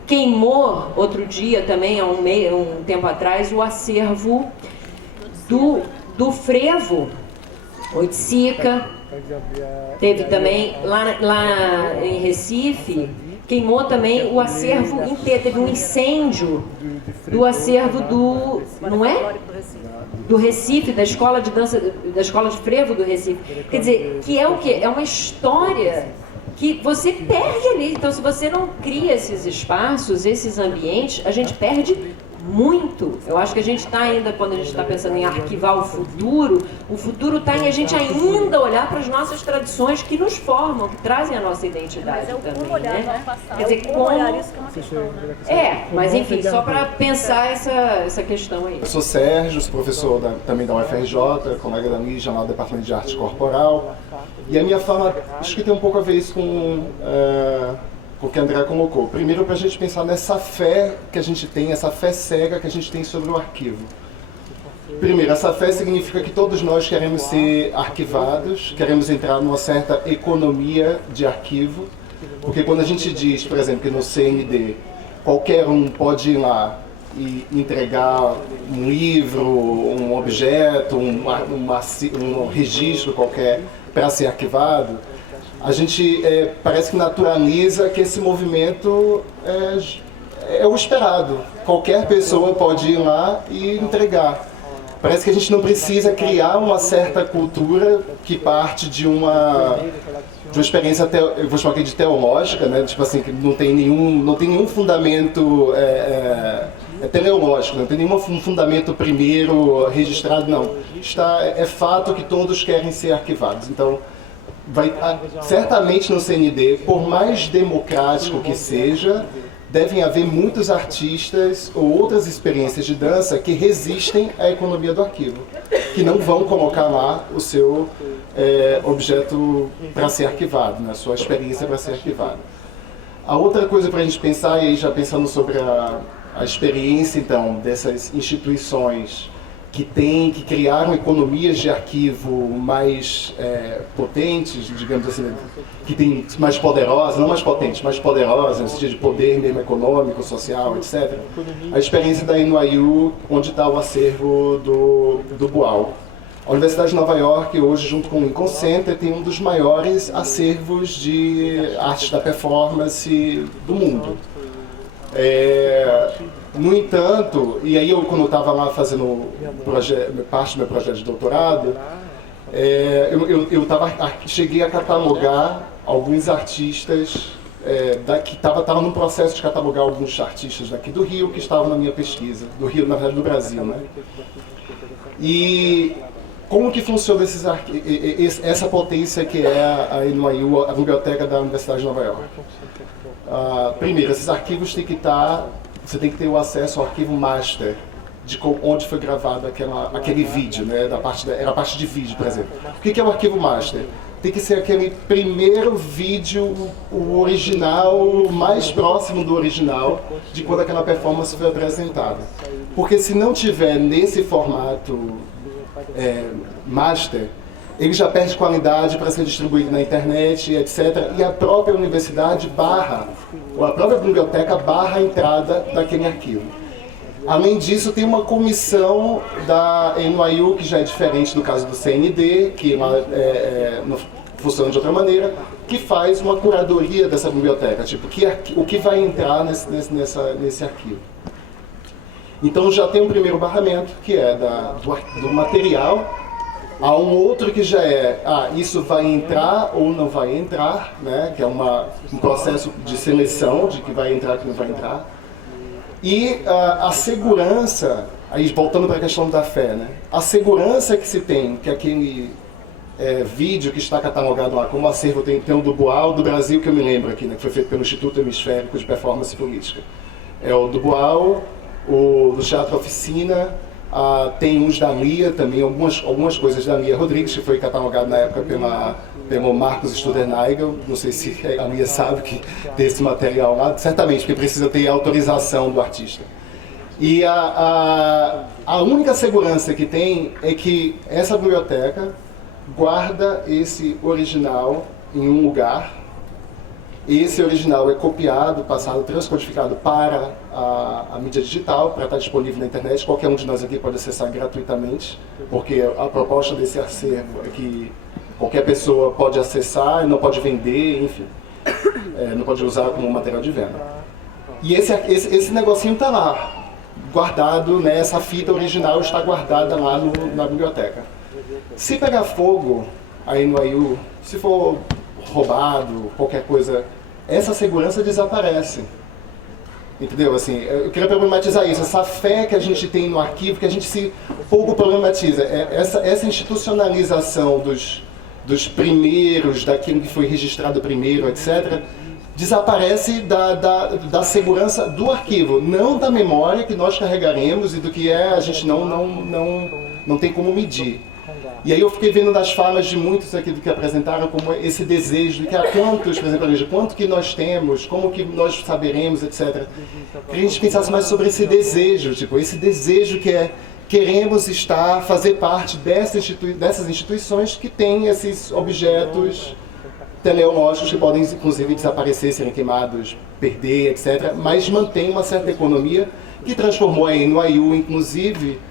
Queimou outro dia também, há um tempo atrás, o acervo do frevo, Oiticica. Teve também, lá em Recife, queimou também o acervo inteiro, teve um incêndio do acervo não é? Do Recife, da escola de dança, da escola de frevo do Recife. Quer dizer, que é o quê? É uma história que você perde ali. Então, se você não cria esses espaços, esses ambientes, a gente perde muito. Eu acho que a gente está ainda, quando a gente está pensando em arquivar o futuro está em a gente ainda olhar para as nossas tradições que nos formam, que trazem a nossa identidade também, como olhar, né? Quer dizer, como olhar isso que é uma questão, né? Mas enfim, só para pensar essa questão aí. Eu sou Sérgio, sou professor também da UFRJ, colega da Lígia lá no Departamento de Arte Corporal. E a minha fala, acho que tem um pouco a ver isso com o que a Andrea colocou. Primeiro, para a gente pensar nessa fé que a gente tem, essa fé cega que a gente tem sobre o arquivo. Primeiro, essa fé significa que todos nós queremos ser arquivados, queremos entrar numa certa economia de arquivo, porque quando a gente diz, por exemplo, que no CND qualquer um pode ir lá e entregar um livro, um objeto, um registro qualquer para ser arquivado, a gente parece que naturaliza que esse movimento é o esperado. Qualquer pessoa pode ir lá e entregar. Parece que a gente não precisa criar uma certa cultura que parte de uma experiência, eu vou chamar aqui de teológica, né? Tipo assim, que não tem nenhum fundamento teleológico, não tem nenhum fundamento primeiro registrado, não. É fato que todos querem ser arquivados. Então, certamente no CND, por mais democrático que seja, devem haver muitos artistas ou outras experiências de dança que resistem à economia do arquivo, que não vão colocar lá o seu objeto para ser arquivado, né, a sua experiência para ser arquivada. A outra coisa para a gente pensar, e aí já pensando sobre a experiência então dessas instituições que criaram economias de arquivo mais potentes, digamos assim, que tem mais poderosas, não mais potentes, mais poderosas, no sentido de poder mesmo econômico, social, etc. A experiência da NYU, onde está o acervo do Boal. A Universidade de Nova York, hoje, junto com o Lincoln Center, tem um dos maiores acervos de artes da performance do mundo. No entanto, e aí quando eu estava lá fazendo parte do meu projeto de doutorado, cheguei a catalogar alguns artistas, estava num processo de catalogar alguns artistas daqui do Rio que estavam na minha pesquisa, do Rio, na verdade do Brasil, né? E como que funciona essa potência que é a NYU, a biblioteca da Universidade de Nova York? Primeiro, esses arquivos têm que você tem que ter o acesso ao arquivo master, de onde foi gravado aquele vídeo, né? Era a parte de vídeo, por exemplo. O que é o arquivo master? Tem que ser aquele primeiro vídeo, o original, mais próximo do original, de quando aquela performance foi apresentada. Porque se não tiver nesse formato master, ele já perde qualidade para ser distribuído na internet, etc. E a própria universidade ou a própria biblioteca barra a entrada daquele arquivo. Além disso, tem uma comissão da NYU, que já é diferente do caso do CND, que funciona de outra maneira, que faz uma curadoria dessa biblioteca, tipo, o que vai entrar nesse arquivo. Então já tem um primeiro barramento, que é do material. Há um outro que já é, isso vai entrar ou não vai entrar, né? Que é um processo de seleção de que vai entrar e que não vai entrar. E a segurança, aí voltando para a questão da fé, né? A segurança que se tem, que aquele vídeo que está catalogado lá como acervo, tem o do Boal do Brasil, que eu me lembro aqui, né? Que foi feito pelo Instituto Hemisférico de Performance Política. É o do Boal, o do Teatro Oficina, tem uns da Lia também, algumas coisas da Lia Rodrigues, que foi catalogado na época pelo Marcos Studerneigel. Não sei se a Lia sabe que tem esse material lá, certamente, porque precisa ter autorização do artista. E a única segurança que tem é que essa biblioteca guarda esse original em um lugar. Esse original é copiado, passado, transcodificado para a mídia digital, para estar disponível na internet. Qualquer um de nós aqui pode acessar gratuitamente, porque a proposta desse acervo é que qualquer pessoa pode acessar, não pode vender, enfim, não pode usar como material de venda. E esse negocinho está lá, guardado, né? Essa fita original está guardada lá na biblioteca. Se pegar fogo aí no NYU, se for roubado, qualquer coisa, essa segurança desaparece. Entendeu? Assim, eu queria problematizar isso, essa fé que a gente tem no arquivo, que a gente se pouco problematiza, essa institucionalização dos primeiros, daquilo que foi registrado primeiro, etc., desaparece da segurança do arquivo, não da memória que nós carregaremos e do que a gente não tem como medir. E aí eu fiquei vendo nas falas de muitos aqui do que apresentaram como esse desejo, que há quantos, por exemplo, quanto que nós temos, como que nós saberemos, etc. Que a gente pensasse mais sobre esse desejo, tipo, esse desejo que queremos fazer parte dessas instituições que têm esses objetos teleológicos que podem, inclusive, desaparecer, serem queimados, perder, etc. Mas mantém uma certa economia que transformou a NYU, inclusive,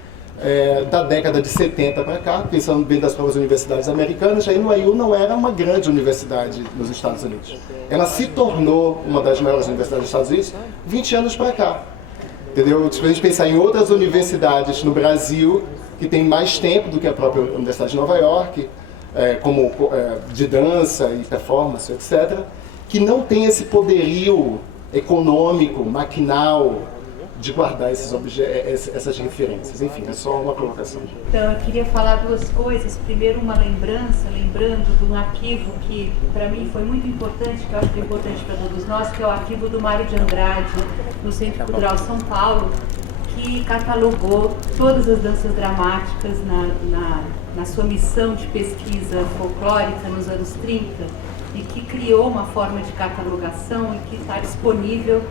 da década de 70 para cá, pensando bem das próprias universidades americanas, a NYU não era uma grande universidade nos Estados Unidos. Ela se tornou uma das maiores universidades dos Estados Unidos 20 anos para cá. Entendeu? Se a gente pensar em outras universidades no Brasil que têm mais tempo do que a própria Universidade de Nova York, como de dança e performance, etc., que não tem esse poderio econômico, maquinal, de guardar essas referências. Enfim, é só uma colocação. Então, eu queria falar duas coisas. Primeiro, uma lembrando de um arquivo que, para mim, foi muito importante, que eu acho que é importante para todos nós, que é o arquivo do Mário de Andrade, no Centro Cultural São Paulo, que catalogou todas as danças dramáticas na sua missão de pesquisa folclórica nos anos 30, e que criou uma forma de catalogação e que está disponível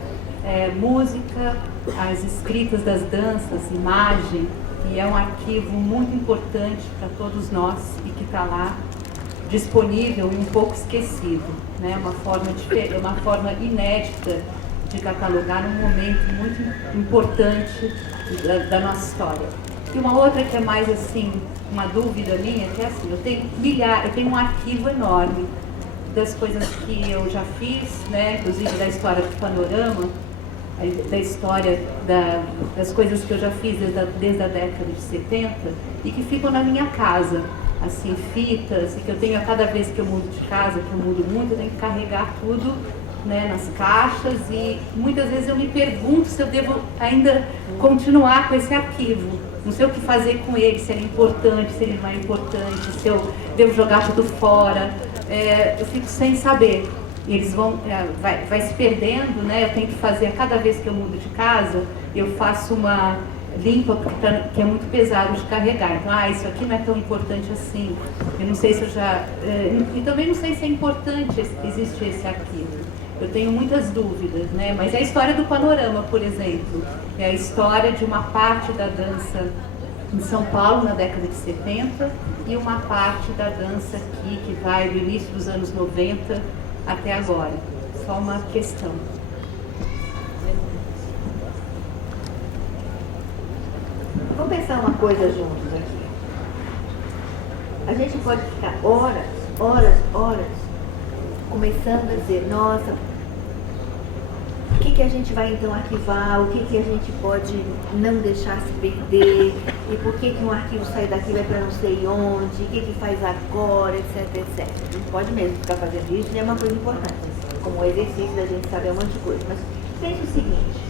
música, as escritas das danças, imagem, e é um arquivo muito importante para todos nós e que está lá disponível e um pouco esquecido, né? Uma forma inédita de catalogar um momento muito importante da nossa história. E uma outra que é mais assim, uma dúvida minha, que é assim, eu tenho um arquivo enorme das coisas que eu já fiz, né? Inclusive da história do Panorama, da história das coisas que eu já fiz desde a década de 70 e que ficam na minha casa, assim, fitas, e que eu tenho a cada vez que eu mudo de casa, que eu mudo muito, eu tenho que carregar tudo, né, nas caixas, e muitas vezes eu me pergunto se eu devo ainda continuar com esse arquivo, não sei o que fazer com ele, se ele é importante, se ele não é importante, se eu devo jogar tudo fora, eu fico sem saber. Eles vai se perdendo, né? Eu tenho que fazer, a cada vez que eu mudo de casa, eu faço limpa, que é muito pesado de carregar. Então, isso aqui não é tão importante assim. Eu não sei se eu já... e também não sei se é importante existir esse arquivo. Eu tenho muitas dúvidas, né? Mas é a história do panorama, por exemplo. É a história de uma parte da dança em São Paulo, na década de 70, e uma parte da dança aqui, que vai do início dos anos 90 até agora. Só uma questão. Vamos pensar uma coisa juntos aqui. A gente pode ficar horas, começando a dizer, nossa, o que a gente vai então arquivar, o que a gente pode não deixar se perder, e por que um arquivo sai daqui e vai para não sei onde, o que faz agora, etc, etc. A gente pode mesmo ficar fazendo isso, e é uma coisa importante, como um exercício da gente saber um monte de coisa. Mas pense o seguinte,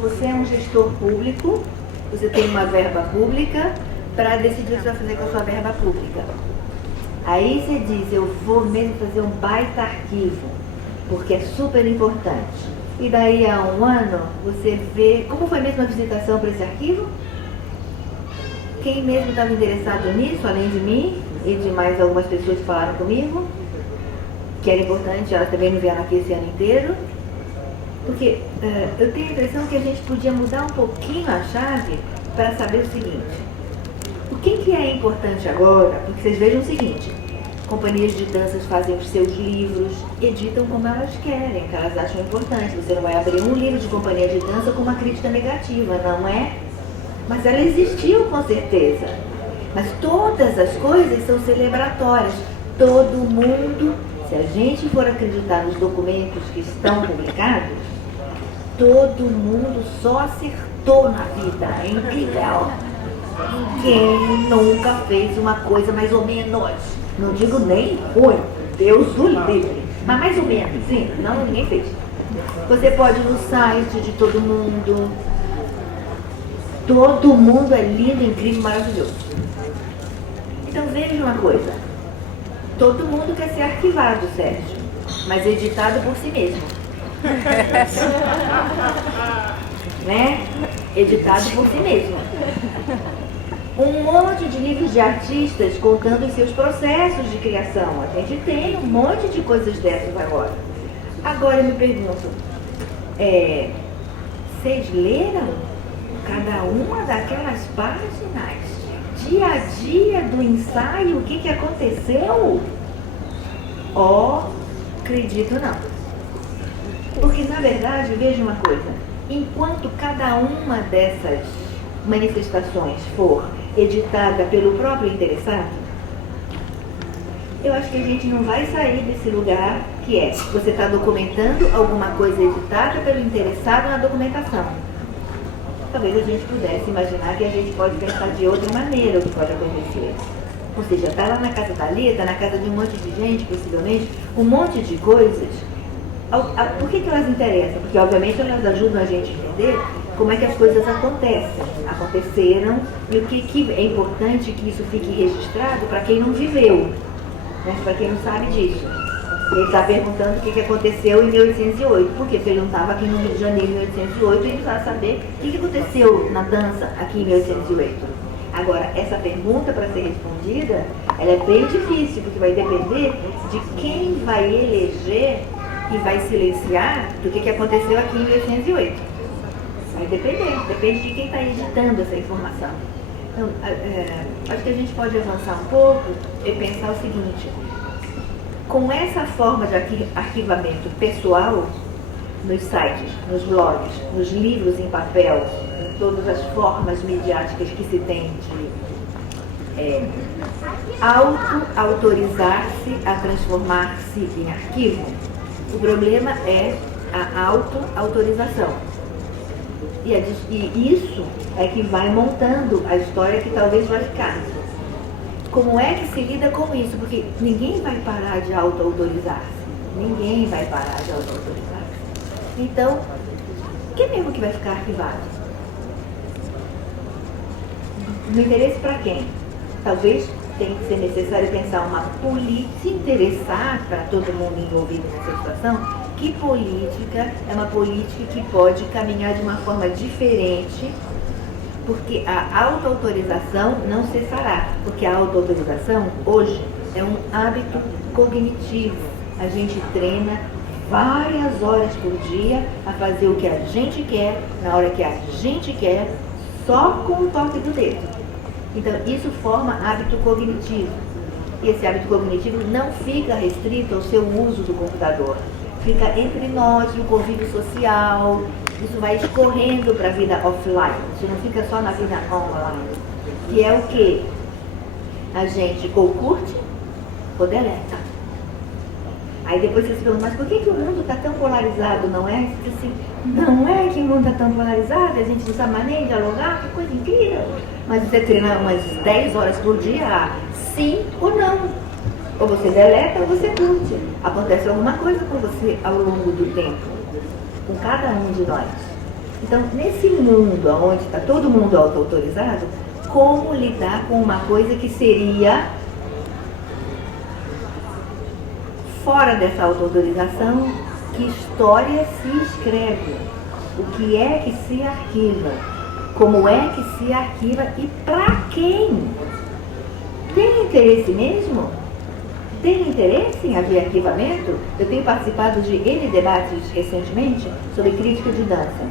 você é um gestor público, você tem uma verba pública para decidir o que você vai fazer com a sua verba pública. Aí você diz, eu vou mesmo fazer um baita arquivo, porque é super importante. E daí a um ano, você vê... Como foi mesmo a visitação para esse arquivo? Quem mesmo estava interessado nisso, além de mim, e de mais algumas pessoas que falaram comigo, que era importante, elas também não vieram aqui esse ano inteiro. Porque eu tenho a impressão que a gente podia mudar um pouquinho a chave para saber o seguinte. O que é importante agora? Porque vocês vejam o seguinte, companhias de danças fazem os seus livros, editam como elas querem, que elas acham importante. Você não vai abrir um livro de companhia de dança com uma crítica negativa, não é? Mas ela existiu com certeza. Mas todas as coisas são celebratórias. Todo mundo, se a gente for acreditar nos documentos que estão publicados, todo mundo só acertou na vida. É incrível. Ninguém nunca fez uma coisa mais ou menos. Não digo nem ruim, Deus o livre. Mas mais ou menos, sim, não, ninguém fez. Você pode ir no site de todo mundo. Todo mundo é lindo, incrível, maravilhoso. Então veja uma coisa. Todo mundo quer ser arquivado, Sérgio, mas editado por si mesmo. Né? Editado por si mesmo. Um monte de livros de artistas contando os seus processos de criação. A gente tem um monte de coisas dessas agora. Agora eu me pergunto, vocês leram cada uma daquelas páginas? Dia a dia do ensaio, o que aconteceu? Acredito não. Porque na verdade, veja uma coisa, enquanto cada uma dessas manifestações for editada pelo próprio interessado, eu acho que a gente não vai sair desse lugar que é, você está documentando alguma coisa editada pelo interessado na documentação. Talvez a gente pudesse imaginar que a gente pode pensar de outra maneira o que pode acontecer. Ou seja, está lá na casa da Lia, está na casa de um monte de gente, possivelmente, um monte de coisas. Por que elas interessam? Porque, obviamente, elas ajudam a gente a entender como é que as coisas aconteceram e o que é importante que isso fique registrado para quem não viveu, né? Para quem não sabe disso. Ele está perguntando o que aconteceu em 1808. Por quê? Porque ele não estava aqui no Rio de Janeiro em 1808 e ele precisava saber o que aconteceu na dança aqui em 1808. Agora, essa pergunta, para ser respondida, ela é bem difícil, porque vai depender de quem vai eleger e vai silenciar do que aconteceu aqui em 1808. Vai depende de quem está editando essa informação. Então, acho que a gente pode avançar um pouco e pensar o seguinte, com essa forma de arquivamento pessoal, nos sites, nos blogs, nos livros em papel, em todas as formas midiáticas que se tem de auto-autorizar-se a transformar-se em arquivo, o problema é a auto-autorização. E isso é que vai montando a história que talvez vai ficar. Como é que se lida com isso? Porque ninguém vai parar de auto-autorizar-se. Ninguém vai parar de auto-autorizar-se. Então, quem mesmo que vai ficar arquivado? No interesse para quem? Talvez tenha que ser necessário pensar uma política, se interessar para todo mundo envolvido nessa situação, que política é uma política que pode caminhar de uma forma diferente Porque a auto-autorização não cessará, porque a auto-autorização hoje é um hábito cognitivo. A gente treina várias horas por dia a fazer o que a gente quer, na hora que a gente quer, só com o toque do dedo. Então, isso forma hábito cognitivo. E esse hábito cognitivo não fica restrito ao seu uso do computador. Fica entre nós, no convívio social. Isso vai escorrendo para a vida offline. Isso não fica só na vida online. Que é o quê? A gente ou curte ou deleta. Aí depois você se pergunta, mas por que o mundo está tão polarizado, não é? Assim, não é que o mundo está tão polarizado, a gente não sabe mais nem dialogar, que coisa incrível. Mas você treina umas 10 horas por dia, sim ou não. Ou você deleta ou você curte. Acontece alguma coisa com você ao longo do tempo, com cada um de nós. Então, nesse mundo onde está todo mundo auto-autorizado, como lidar com uma coisa que seria fora dessa auto-autorização? Que história se escreve? O que é que se arquiva? Como é que se arquiva e para quem? Tem interesse mesmo? Tem interesse em haver arquivamento? Eu tenho participado de N debates recentemente sobre crítica de dança.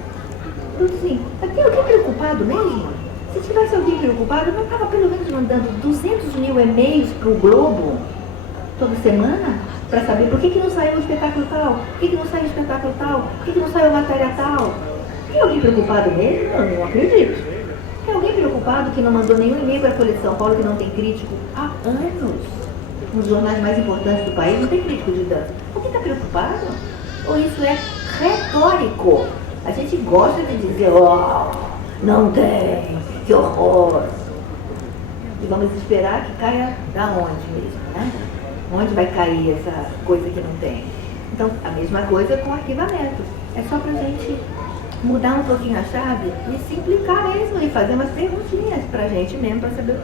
Tudo assim, mas tem alguém preocupado mesmo? Se tivesse alguém preocupado, não estava pelo menos mandando 200 mil e-mails para o Globo toda semana para saber por que não saiu o espetáculo tal, por que não saiu o espetáculo tal, por que não saiu a matéria tal. Tem alguém preocupado mesmo? Eu não acredito. Tem alguém preocupado que não mandou nenhum e-mail para a Folha de São Paulo que não tem crítico há anos? Nos jornais mais importantes do país não tem crítico de dança. Alguém está preocupado? Ou isso é retórico? A gente gosta de dizer, não tem, que horror. E vamos esperar que caia da onde mesmo, né? Onde vai cair essa coisa que não tem? Então, a mesma coisa com o arquivamento. É só para a gente mudar um pouquinho a chave e simplificar mesmo e fazer umas perguntinhas para a gente mesmo, para saber.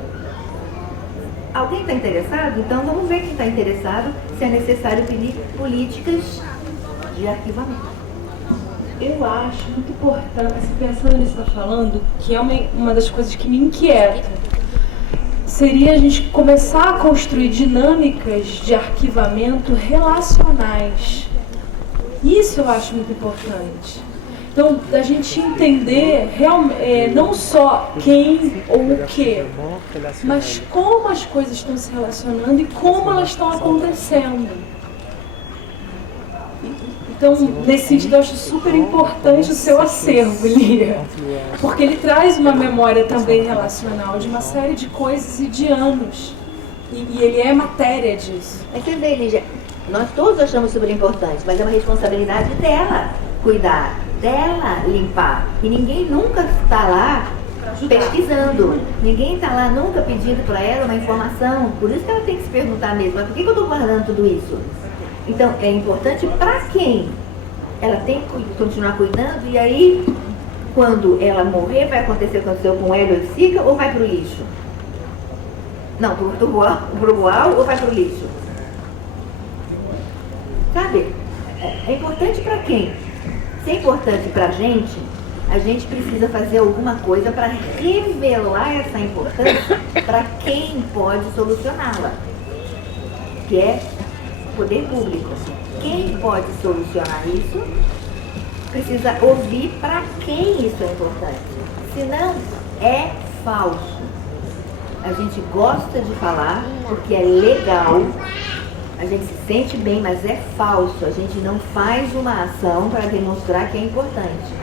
Alguém está interessado? Então vamos ver quem está interessado, se é necessário pedir políticas de arquivamento. Eu acho muito importante, assim, pensando nisso que você está falando, que é uma das coisas que me inquieta, seria a gente começar a construir dinâmicas de arquivamento relacionais. Isso eu acho muito importante. Então, da gente entender não só quem ou o que, mas como as coisas estão se relacionando e como elas estão acontecendo. Então, nesse sentido, eu acho super importante o seu acervo, Lia, porque ele traz uma memória também relacional de uma série de coisas e de anos. E ele é matéria disso. Mas você vê, Lígia, nós todos achamos super importante, mas é uma responsabilidade dela cuidar, dela limpar. E ninguém nunca está lá pesquisando. Ninguém está lá nunca pedindo para ela uma informação. Por isso que ela tem que se perguntar mesmo, mas por que eu estou guardando tudo isso? Então, é importante para quem? Ela tem que continuar cuidando e aí, quando ela morrer, vai acontecer o que aconteceu com ela e Sica ou vai para o lixo? Não, para o Boal ou vai para o lixo? Sabe? É importante para quem? Se é importante para a gente precisa fazer alguma coisa para revelar essa importância para quem pode solucioná-la, que é o poder público. Quem pode solucionar isso precisa ouvir para quem isso é importante. Senão, é falso. A gente gosta de falar porque é legal, a gente se sente bem, mas é falso. A gente não faz uma ação para demonstrar que é importante.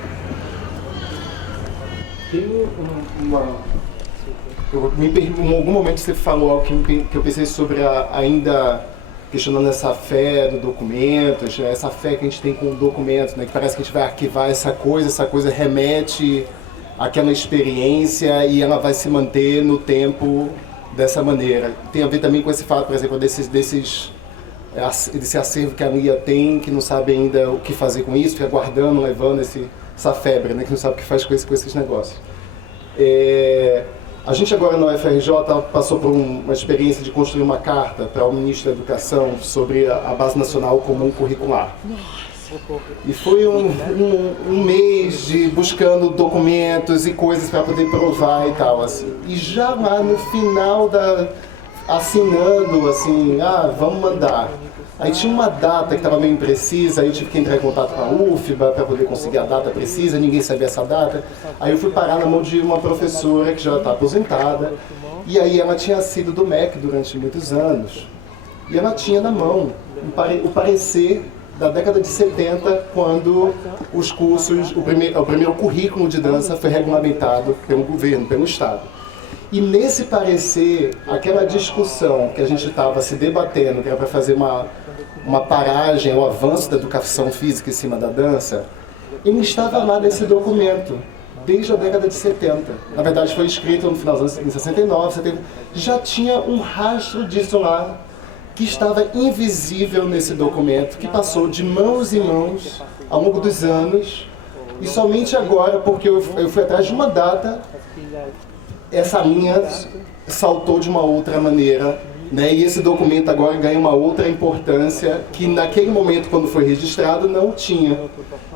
Tem em algum momento você falou algo que eu pensei sobre ainda questionando essa fé do documento, essa fé que a gente tem com o documento, né, que parece que a gente vai arquivar essa coisa remete àquela experiência e ela vai se manter no tempo dessa maneira. Tem a ver também com esse fato, por exemplo, desse acervo que a Lia tem, que não sabe ainda o que fazer com isso, fica guardando, levando essa febre, né, que não sabe o que faz com esses negócios. A gente agora na UFRJ passou por uma experiência de construir uma carta para o Ministro da Educação sobre a Base Nacional Comum Curricular. E foi um mês de buscando documentos e coisas para poder provar e tal, assim. E já lá no final assinando, assim, vamos mandar. Aí tinha uma data que estava meio imprecisa, aí eu tive que entrar em contato com a UFBA para poder conseguir a data precisa, ninguém sabia essa data. Aí eu fui parar na mão de uma professora que já está aposentada, e aí ela tinha sido do MEC durante muitos anos. E ela tinha na mão o parecer da década de 70, quando os cursos, o primeiro currículo de dança foi regulamentado pelo governo, pelo Estado. E nesse parecer, aquela discussão que a gente estava se debatendo, que era para fazer uma paragem, o avanço da educação física em cima da dança, ele estava lá nesse documento, desde a década de 70. Na verdade, foi escrito no final dos anos 69, 70. Já tinha um rastro disso lá, que estava invisível nesse documento, que passou de mãos em mãos ao longo dos anos, e somente agora, porque eu fui atrás de uma data, essa linha saltou de uma outra maneira, né? E esse documento agora ganha uma outra importância que naquele momento, quando foi registrado, não tinha,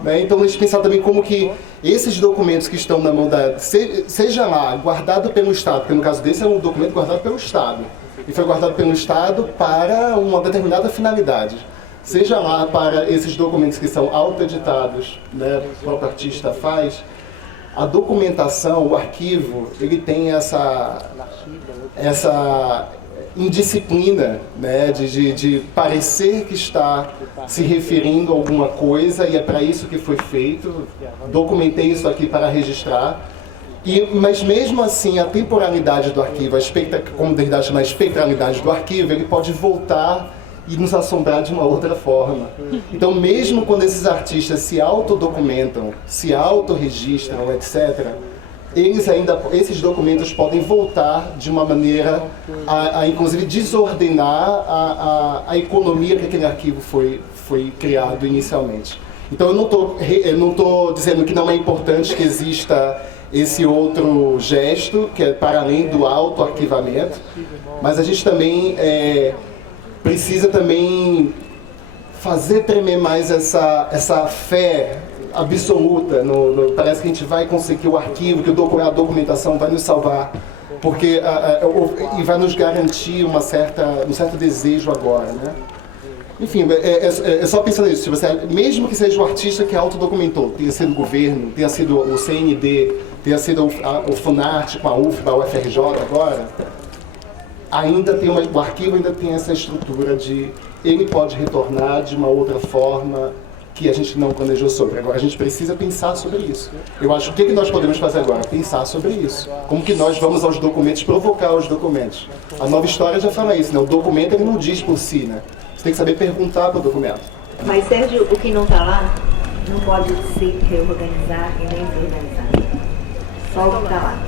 né? Então a gente pensar também como que esses documentos que estão na mão seja lá, guardado pelo Estado, porque no caso desse é um documento guardado pelo Estado, e foi guardado pelo Estado para uma determinada finalidade. Seja lá para esses documentos que são autoeditados, né, o próprio artista faz, a documentação, o arquivo, ele tem essa indisciplina, né, de parecer que está se referindo a alguma coisa e é para isso que foi feito, documentei isso aqui para registrar. Mas mesmo assim, a temporalidade do arquivo, como Derrida chama a espectralidade do arquivo, ele pode voltar e nos assombrar de uma outra forma. Então, mesmo quando esses artistas se autodocumentam, se autorregistram, etc., esses documentos podem voltar de uma maneira a inclusive, desordenar a economia que aquele arquivo foi criado inicialmente. Então, eu não estou dizendo que não é importante que exista esse outro gesto, que é para além do autoarquivamento, mas a gente também precisa também fazer tremer mais essa fé absoluta. Parece que a gente vai conseguir o arquivo, que a documentação vai nos salvar, porque e vai nos garantir um certo desejo agora, né? Enfim, é só pensando nisso. Mesmo que seja o artista que autodocumentou, tenha sido o governo, tenha sido o CND, tenha sido o FUNARTE com a UFBA, a UFRJ agora, o arquivo ainda tem essa estrutura de ele pode retornar de uma outra forma que a gente não planejou sobre. Agora a gente precisa pensar sobre isso. Eu acho que o que nós podemos fazer agora? Pensar sobre isso. Como que nós vamos aos documentos, provocar os documentos. A Nova História já fala isso, né? O documento ele não diz por si, né? Você tem que saber perguntar para o documento. Mas, Sérgio, o que não está lá não pode se reorganizar e nem desorganizar. Só o que está lá.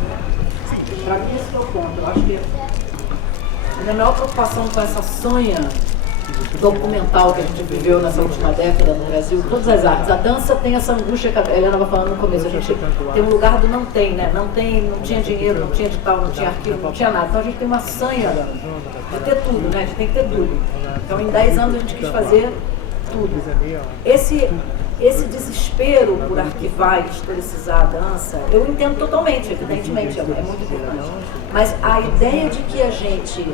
Para mim, esse é o ponto. Eu acho que a minha maior preocupação com essa sonha documental que a gente viveu nessa última década no Brasil, todas as artes. A dança tem essa angústia que a Helena estava falando no começo. A gente tem um lugar do não tem, né? Não tinha dinheiro, não tinha edital, não tinha arquivo, não tinha nada. Então a gente tem uma sanha de ter tudo, né? A gente tem que ter tudo. Então em 10 anos a gente quis fazer tudo. Esse desespero por arquivar e historicizar a dança, eu entendo totalmente, evidentemente, é muito importante. Mas a ideia de que a gente,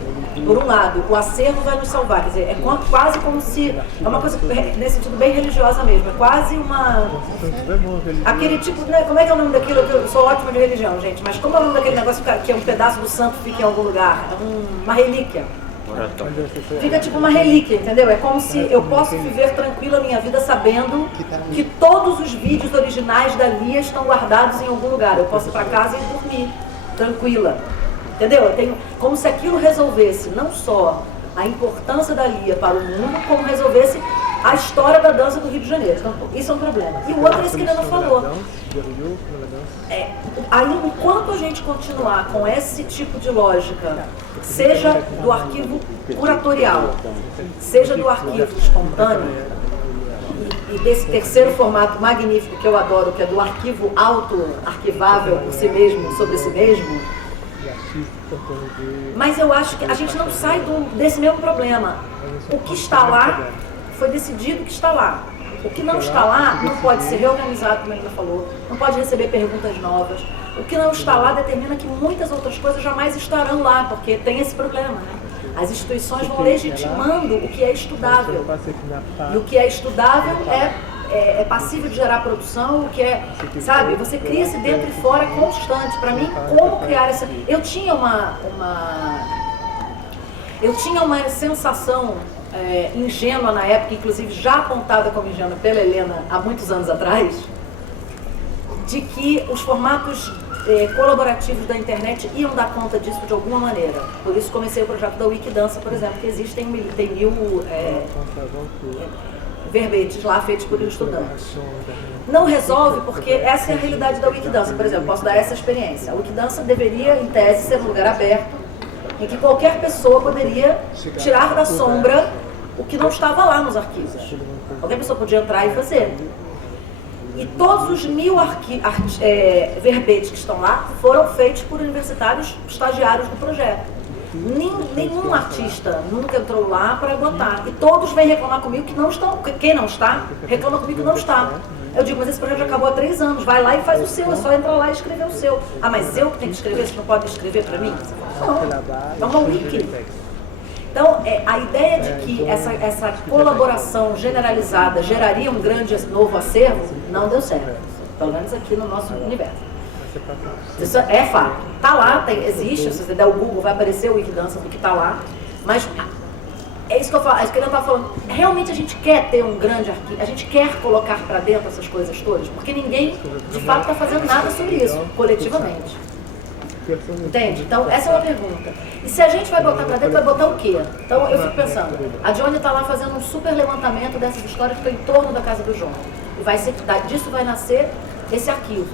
por um lado, o acervo vai nos salvar, quer dizer, é quase como se, é uma coisa nesse sentido bem religiosa mesmo, é quase aquele tipo, né, como é que é o nome daquilo? Eu sou ótima de religião, gente, mas como é o nome daquele negócio que é um pedaço do santo que fica em algum lugar? É uma relíquia. Fica tipo uma relíquia, entendeu? É como se eu posso viver tranquila a minha vida sabendo que todos os vídeos originais da Lia estão guardados em algum lugar. Eu posso ir para casa e dormir tranquila, entendeu? Eu tenho, como se aquilo resolvesse não só a importância da Lia para o mundo, como resolvesse a história da dança do Rio de Janeiro. Então, isso é um problema. E o outro é isso que ele não falou. Aí, enquanto a gente continuar com esse tipo de lógica, seja do arquivo curatorial, seja do arquivo espontâneo, e desse terceiro formato magnífico que eu adoro, que é do arquivo auto-arquivável por si mesmo, sobre si mesmo, mas eu acho que a gente não sai desse mesmo problema. O que está lá foi decidido que está lá. O que não está lá não pode ser reorganizado, como a Ana falou, não pode receber perguntas novas. O que não está lá determina que muitas outras coisas jamais estarão lá, porque tem esse problema, né? As instituições vão legitimando o que é estudável. E o que é estudável é passível de gerar produção, o que é, sabe, você cria esse dentro e fora constante. Para mim, como criar essa... Eu tinha uma sensação ingênua na época, inclusive já apontada como ingênua pela Helena há muitos anos atrás, de que os formatos colaborativos da internet iam dar conta disso de alguma maneira. Por isso comecei o projeto da Wikidança, por exemplo, que existem 1000 verbetes lá feitos por estudantes. Não resolve porque essa é a realidade da Wikidança. Por exemplo, posso dar essa experiência. A Wikidança deveria, em tese, ser um lugar aberto em que qualquer pessoa poderia tirar da sombra o que não estava lá nos arquivos. Qualquer pessoa podia entrar e fazer. E todos os 1000 verbetes que estão lá foram feitos por universitários estagiários do projeto. Nenhum artista nunca entrou lá para botar. E todos vêm reclamar comigo que não estão. Quem não está, reclama comigo que não está. Eu digo, mas esse projeto já acabou há 3 anos, vai lá e faz o seu, é só entrar lá e escrever o seu. Ah, mas eu que tenho que escrever, você não pode escrever para mim? Não, é uma wiki. Então, a ideia de que essa colaboração generalizada geraria um grande novo acervo, não deu certo. Pelo menos aqui no nosso universo. Isso é fato. Está lá, existe, se você der o Google, vai aparecer o Wikidança do que está lá. Mas é isso que eu falo, é isso que ele está falando. Realmente a gente quer ter um grande arquivo, a gente quer colocar para dentro essas coisas todas, porque ninguém, de fato, está fazendo nada sobre isso, coletivamente. Entende? Então, essa é uma pergunta. E se a gente vai botar pra dentro, vai botar o quê? Então, eu fico pensando, a Johnny tá lá fazendo um super levantamento dessas histórias que estão em torno da casa do João. E disso vai nascer esse arquivo.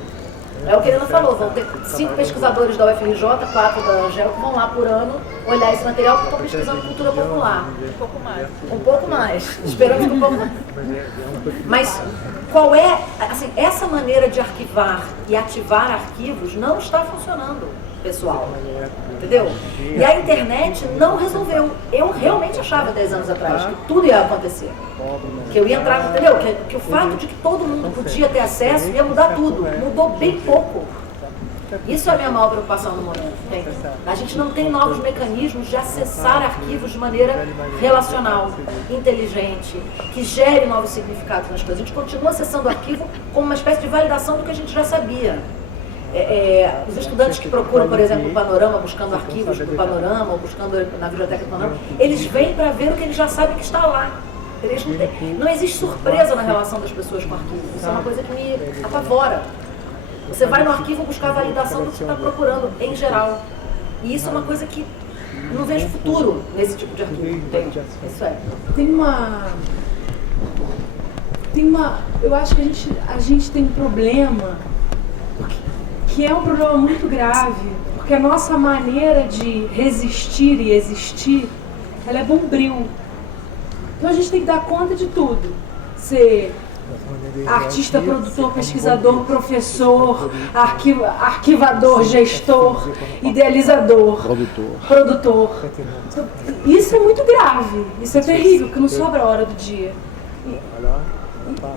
É o que a Helena falou, vão ter 5 pesquisadores da UFRJ, 4 da Angel, que vão lá por ano olhar esse material, porque estão pesquisando cultura popular. Um pouco mais. Esperamos um pouco mais. Mas qual é, assim, essa maneira de arquivar e ativar arquivos não está funcionando, pessoal. Entendeu? E a internet não resolveu. Eu realmente achava 10 anos atrás que tudo ia acontecer. Que eu ia entrar, entendeu? Que o fato de que todo mundo podia ter acesso ia mudar tudo. Mudou bem pouco. Isso é a minha maior preocupação no momento. Entende? A gente não tem novos mecanismos de acessar arquivos de maneira relacional, inteligente, que gere novos significados nas coisas. A gente continua acessando o arquivo como uma espécie de validação do que a gente já sabia. Os estudantes que procuram, por exemplo, o Panorama, buscando arquivos do Panorama, ou buscando na biblioteca do Panorama, eles vêm para ver o que eles já sabem que está lá. Não existe surpresa na relação das pessoas com o arquivo. Isso é uma coisa que me apavora. Você vai no arquivo buscar a validação do que você está procurando, em geral. E isso é uma coisa que não vejo futuro nesse tipo de arquivo. Entende? Isso é. Eu acho que a gente tem um problema que é um problema muito grave, porque a nossa maneira de resistir e existir, ela é bombril. Então a gente tem que dar conta de tudo. Ser artista, produtor, pesquisador, professor, arquivador, gestor, idealizador, produtor. Então, isso é muito grave, isso é terrível, porque não sobra a hora do dia.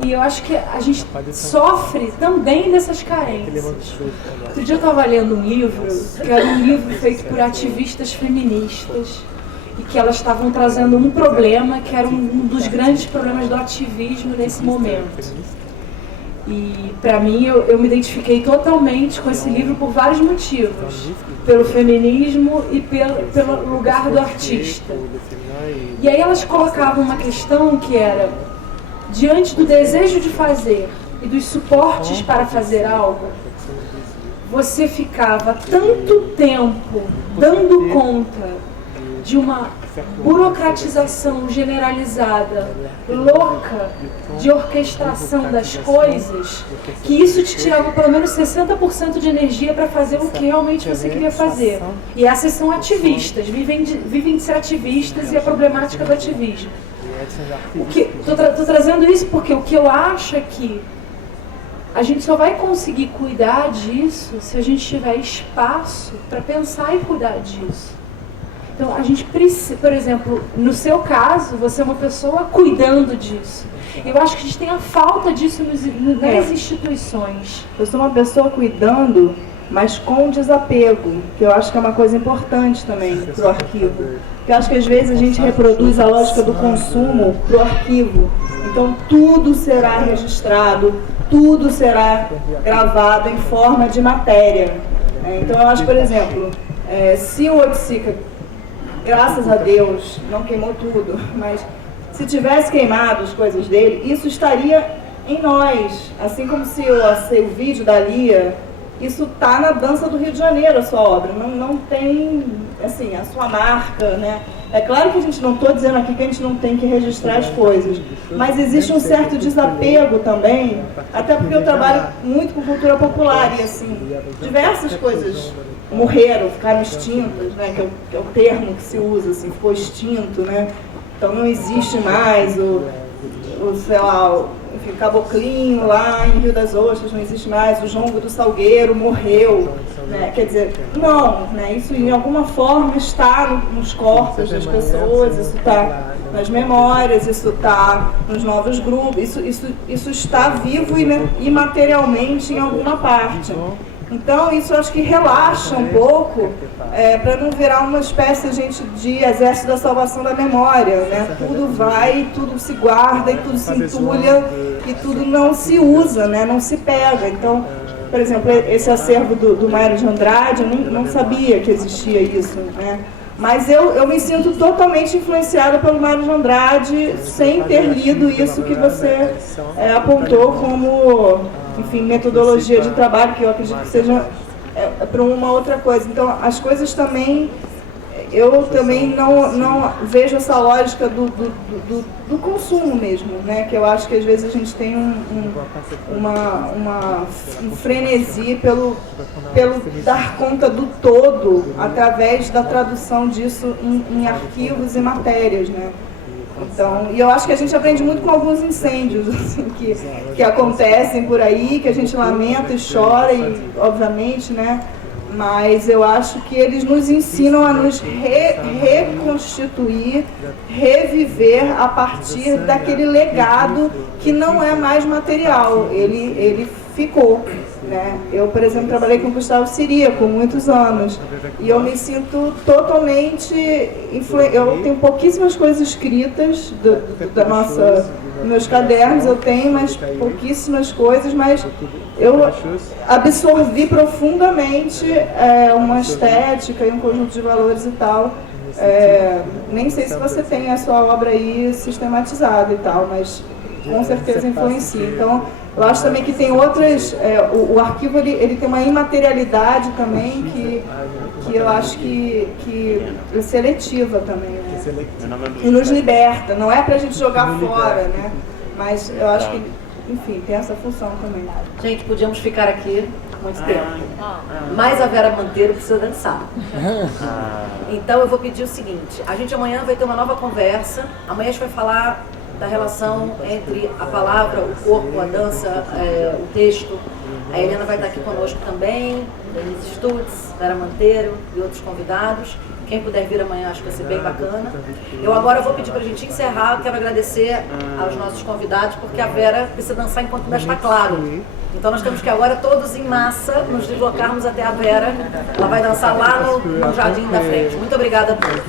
E eu acho que a gente sofre também dessas carências. Outro dia eu estava lendo um livro, que era um livro feito por ativistas feministas, e que elas estavam trazendo um problema, que era um dos grandes problemas do ativismo nesse momento. E para mim, eu me identifiquei totalmente com esse livro por vários motivos. Pelo feminismo e pelo lugar do artista. E aí elas colocavam uma questão que era: diante do desejo de fazer e dos suportes para fazer algo, você ficava tanto tempo dando conta de uma burocratização generalizada, louca, de orquestração das coisas, que isso te tirava pelo menos 60% de energia para fazer o que realmente você queria fazer. E essas são ativistas, vivem de ser ativistas e a problemática do ativismo. Estou trazendo isso porque o que eu acho é que a gente só vai conseguir cuidar disso se a gente tiver espaço para pensar e cuidar disso. Então, a gente precisa, por exemplo, no seu caso, você é uma pessoa cuidando disso. Eu acho que a gente tem a falta disso nas instituições. Eu sou uma pessoa cuidando, mas com desapego, que eu acho que é uma coisa importante também para o arquivo. Porque eu acho que às vezes a gente reproduz a lógica do consumo para o arquivo. Então tudo será registrado, tudo será gravado em forma de matéria. Então eu acho, por exemplo, se o Oiticica, graças a Deus, não queimou tudo, mas se tivesse queimado as coisas dele, isso estaria em nós. Assim como se o vídeo da Lia, isso está na Dança do Rio de Janeiro, a sua obra. Não tem, assim, a sua marca, né? É claro que a gente não estou dizendo aqui que a gente não tem que registrar as coisas, mas existe um certo desapego também, até porque eu trabalho muito com cultura popular e, assim, diversas coisas morreram, ficaram extintas, né? Que é o termo que se usa, assim, ficou extinto, né? Então não existe mais sei lá, enfim, o Caboclinho lá em Rio das Ostras, não existe mais, o Jongo do Salgueiro morreu, né? Quer dizer, não, né? Isso em alguma forma está nos corpos das pessoas, isso está nas memórias, isso está nos novos grupos, isso está vivo imaterialmente em alguma parte. Então, isso eu acho que relaxa um pouco, para não virar uma espécie, gente, de exército da salvação da memória, né? Tudo vai, tudo se guarda, e tudo se entulha, e tudo não se usa, né? Não se pega. Então, por exemplo, esse acervo do Mário de Andrade, eu não sabia que existia isso, né? Mas eu me sinto totalmente influenciada pelo Mário de Andrade, sem ter lido isso que você apontou como, enfim, metodologia de trabalho, que eu acredito que seja para uma outra coisa. Então, as coisas também, eu também não vejo essa lógica do consumo mesmo, né? Que eu acho que às vezes a gente tem um frenesi pelo dar conta do todo através da tradução disso em arquivos e matérias, né? Então, e eu acho que a gente aprende muito com alguns incêndios assim, que acontecem por aí, que a gente lamenta e chora, e obviamente, né? Mas eu acho que eles nos ensinam a nos reconstituir, reviver a partir daquele legado que não é mais material, ele ficou. Né? Eu, por exemplo, trabalhei com o Gustavo Ciríaco muitos anos e eu me sinto totalmente eu tenho pouquíssimas coisas escritas dos meus cadernos, eu tenho, mas pouquíssimas coisas, mas eu absorvi profundamente uma estética e um conjunto de valores e tal. Nem sei se você tem a sua obra aí sistematizada e tal, mas com certeza influencia. Então, eu acho também que tem outras, o arquivo ele tem uma imaterialidade também que eu acho que é seletiva também, né? E nos liberta, não é pra gente jogar fora, né? Mas eu acho que, enfim, tem essa função também. Gente, podíamos ficar aqui muito tempo, mas a Vera Monteiro precisa dançar. Então eu vou pedir o seguinte, a gente amanhã vai ter uma nova conversa, amanhã a gente vai falar da relação entre a palavra, o corpo, a dança, o texto. A Helena vai estar aqui conosco também, Denise Stutz, Vera Monteiro e outros convidados. Quem puder vir amanhã, acho que vai ser bem bacana. Eu agora vou pedir para a gente encerrar, quero agradecer aos nossos convidados, porque a Vera precisa dançar enquanto ainda está claro. Então nós temos que agora todos em massa nos deslocarmos até a Vera. Ela vai dançar lá no jardim da frente. Muito obrigada a todos.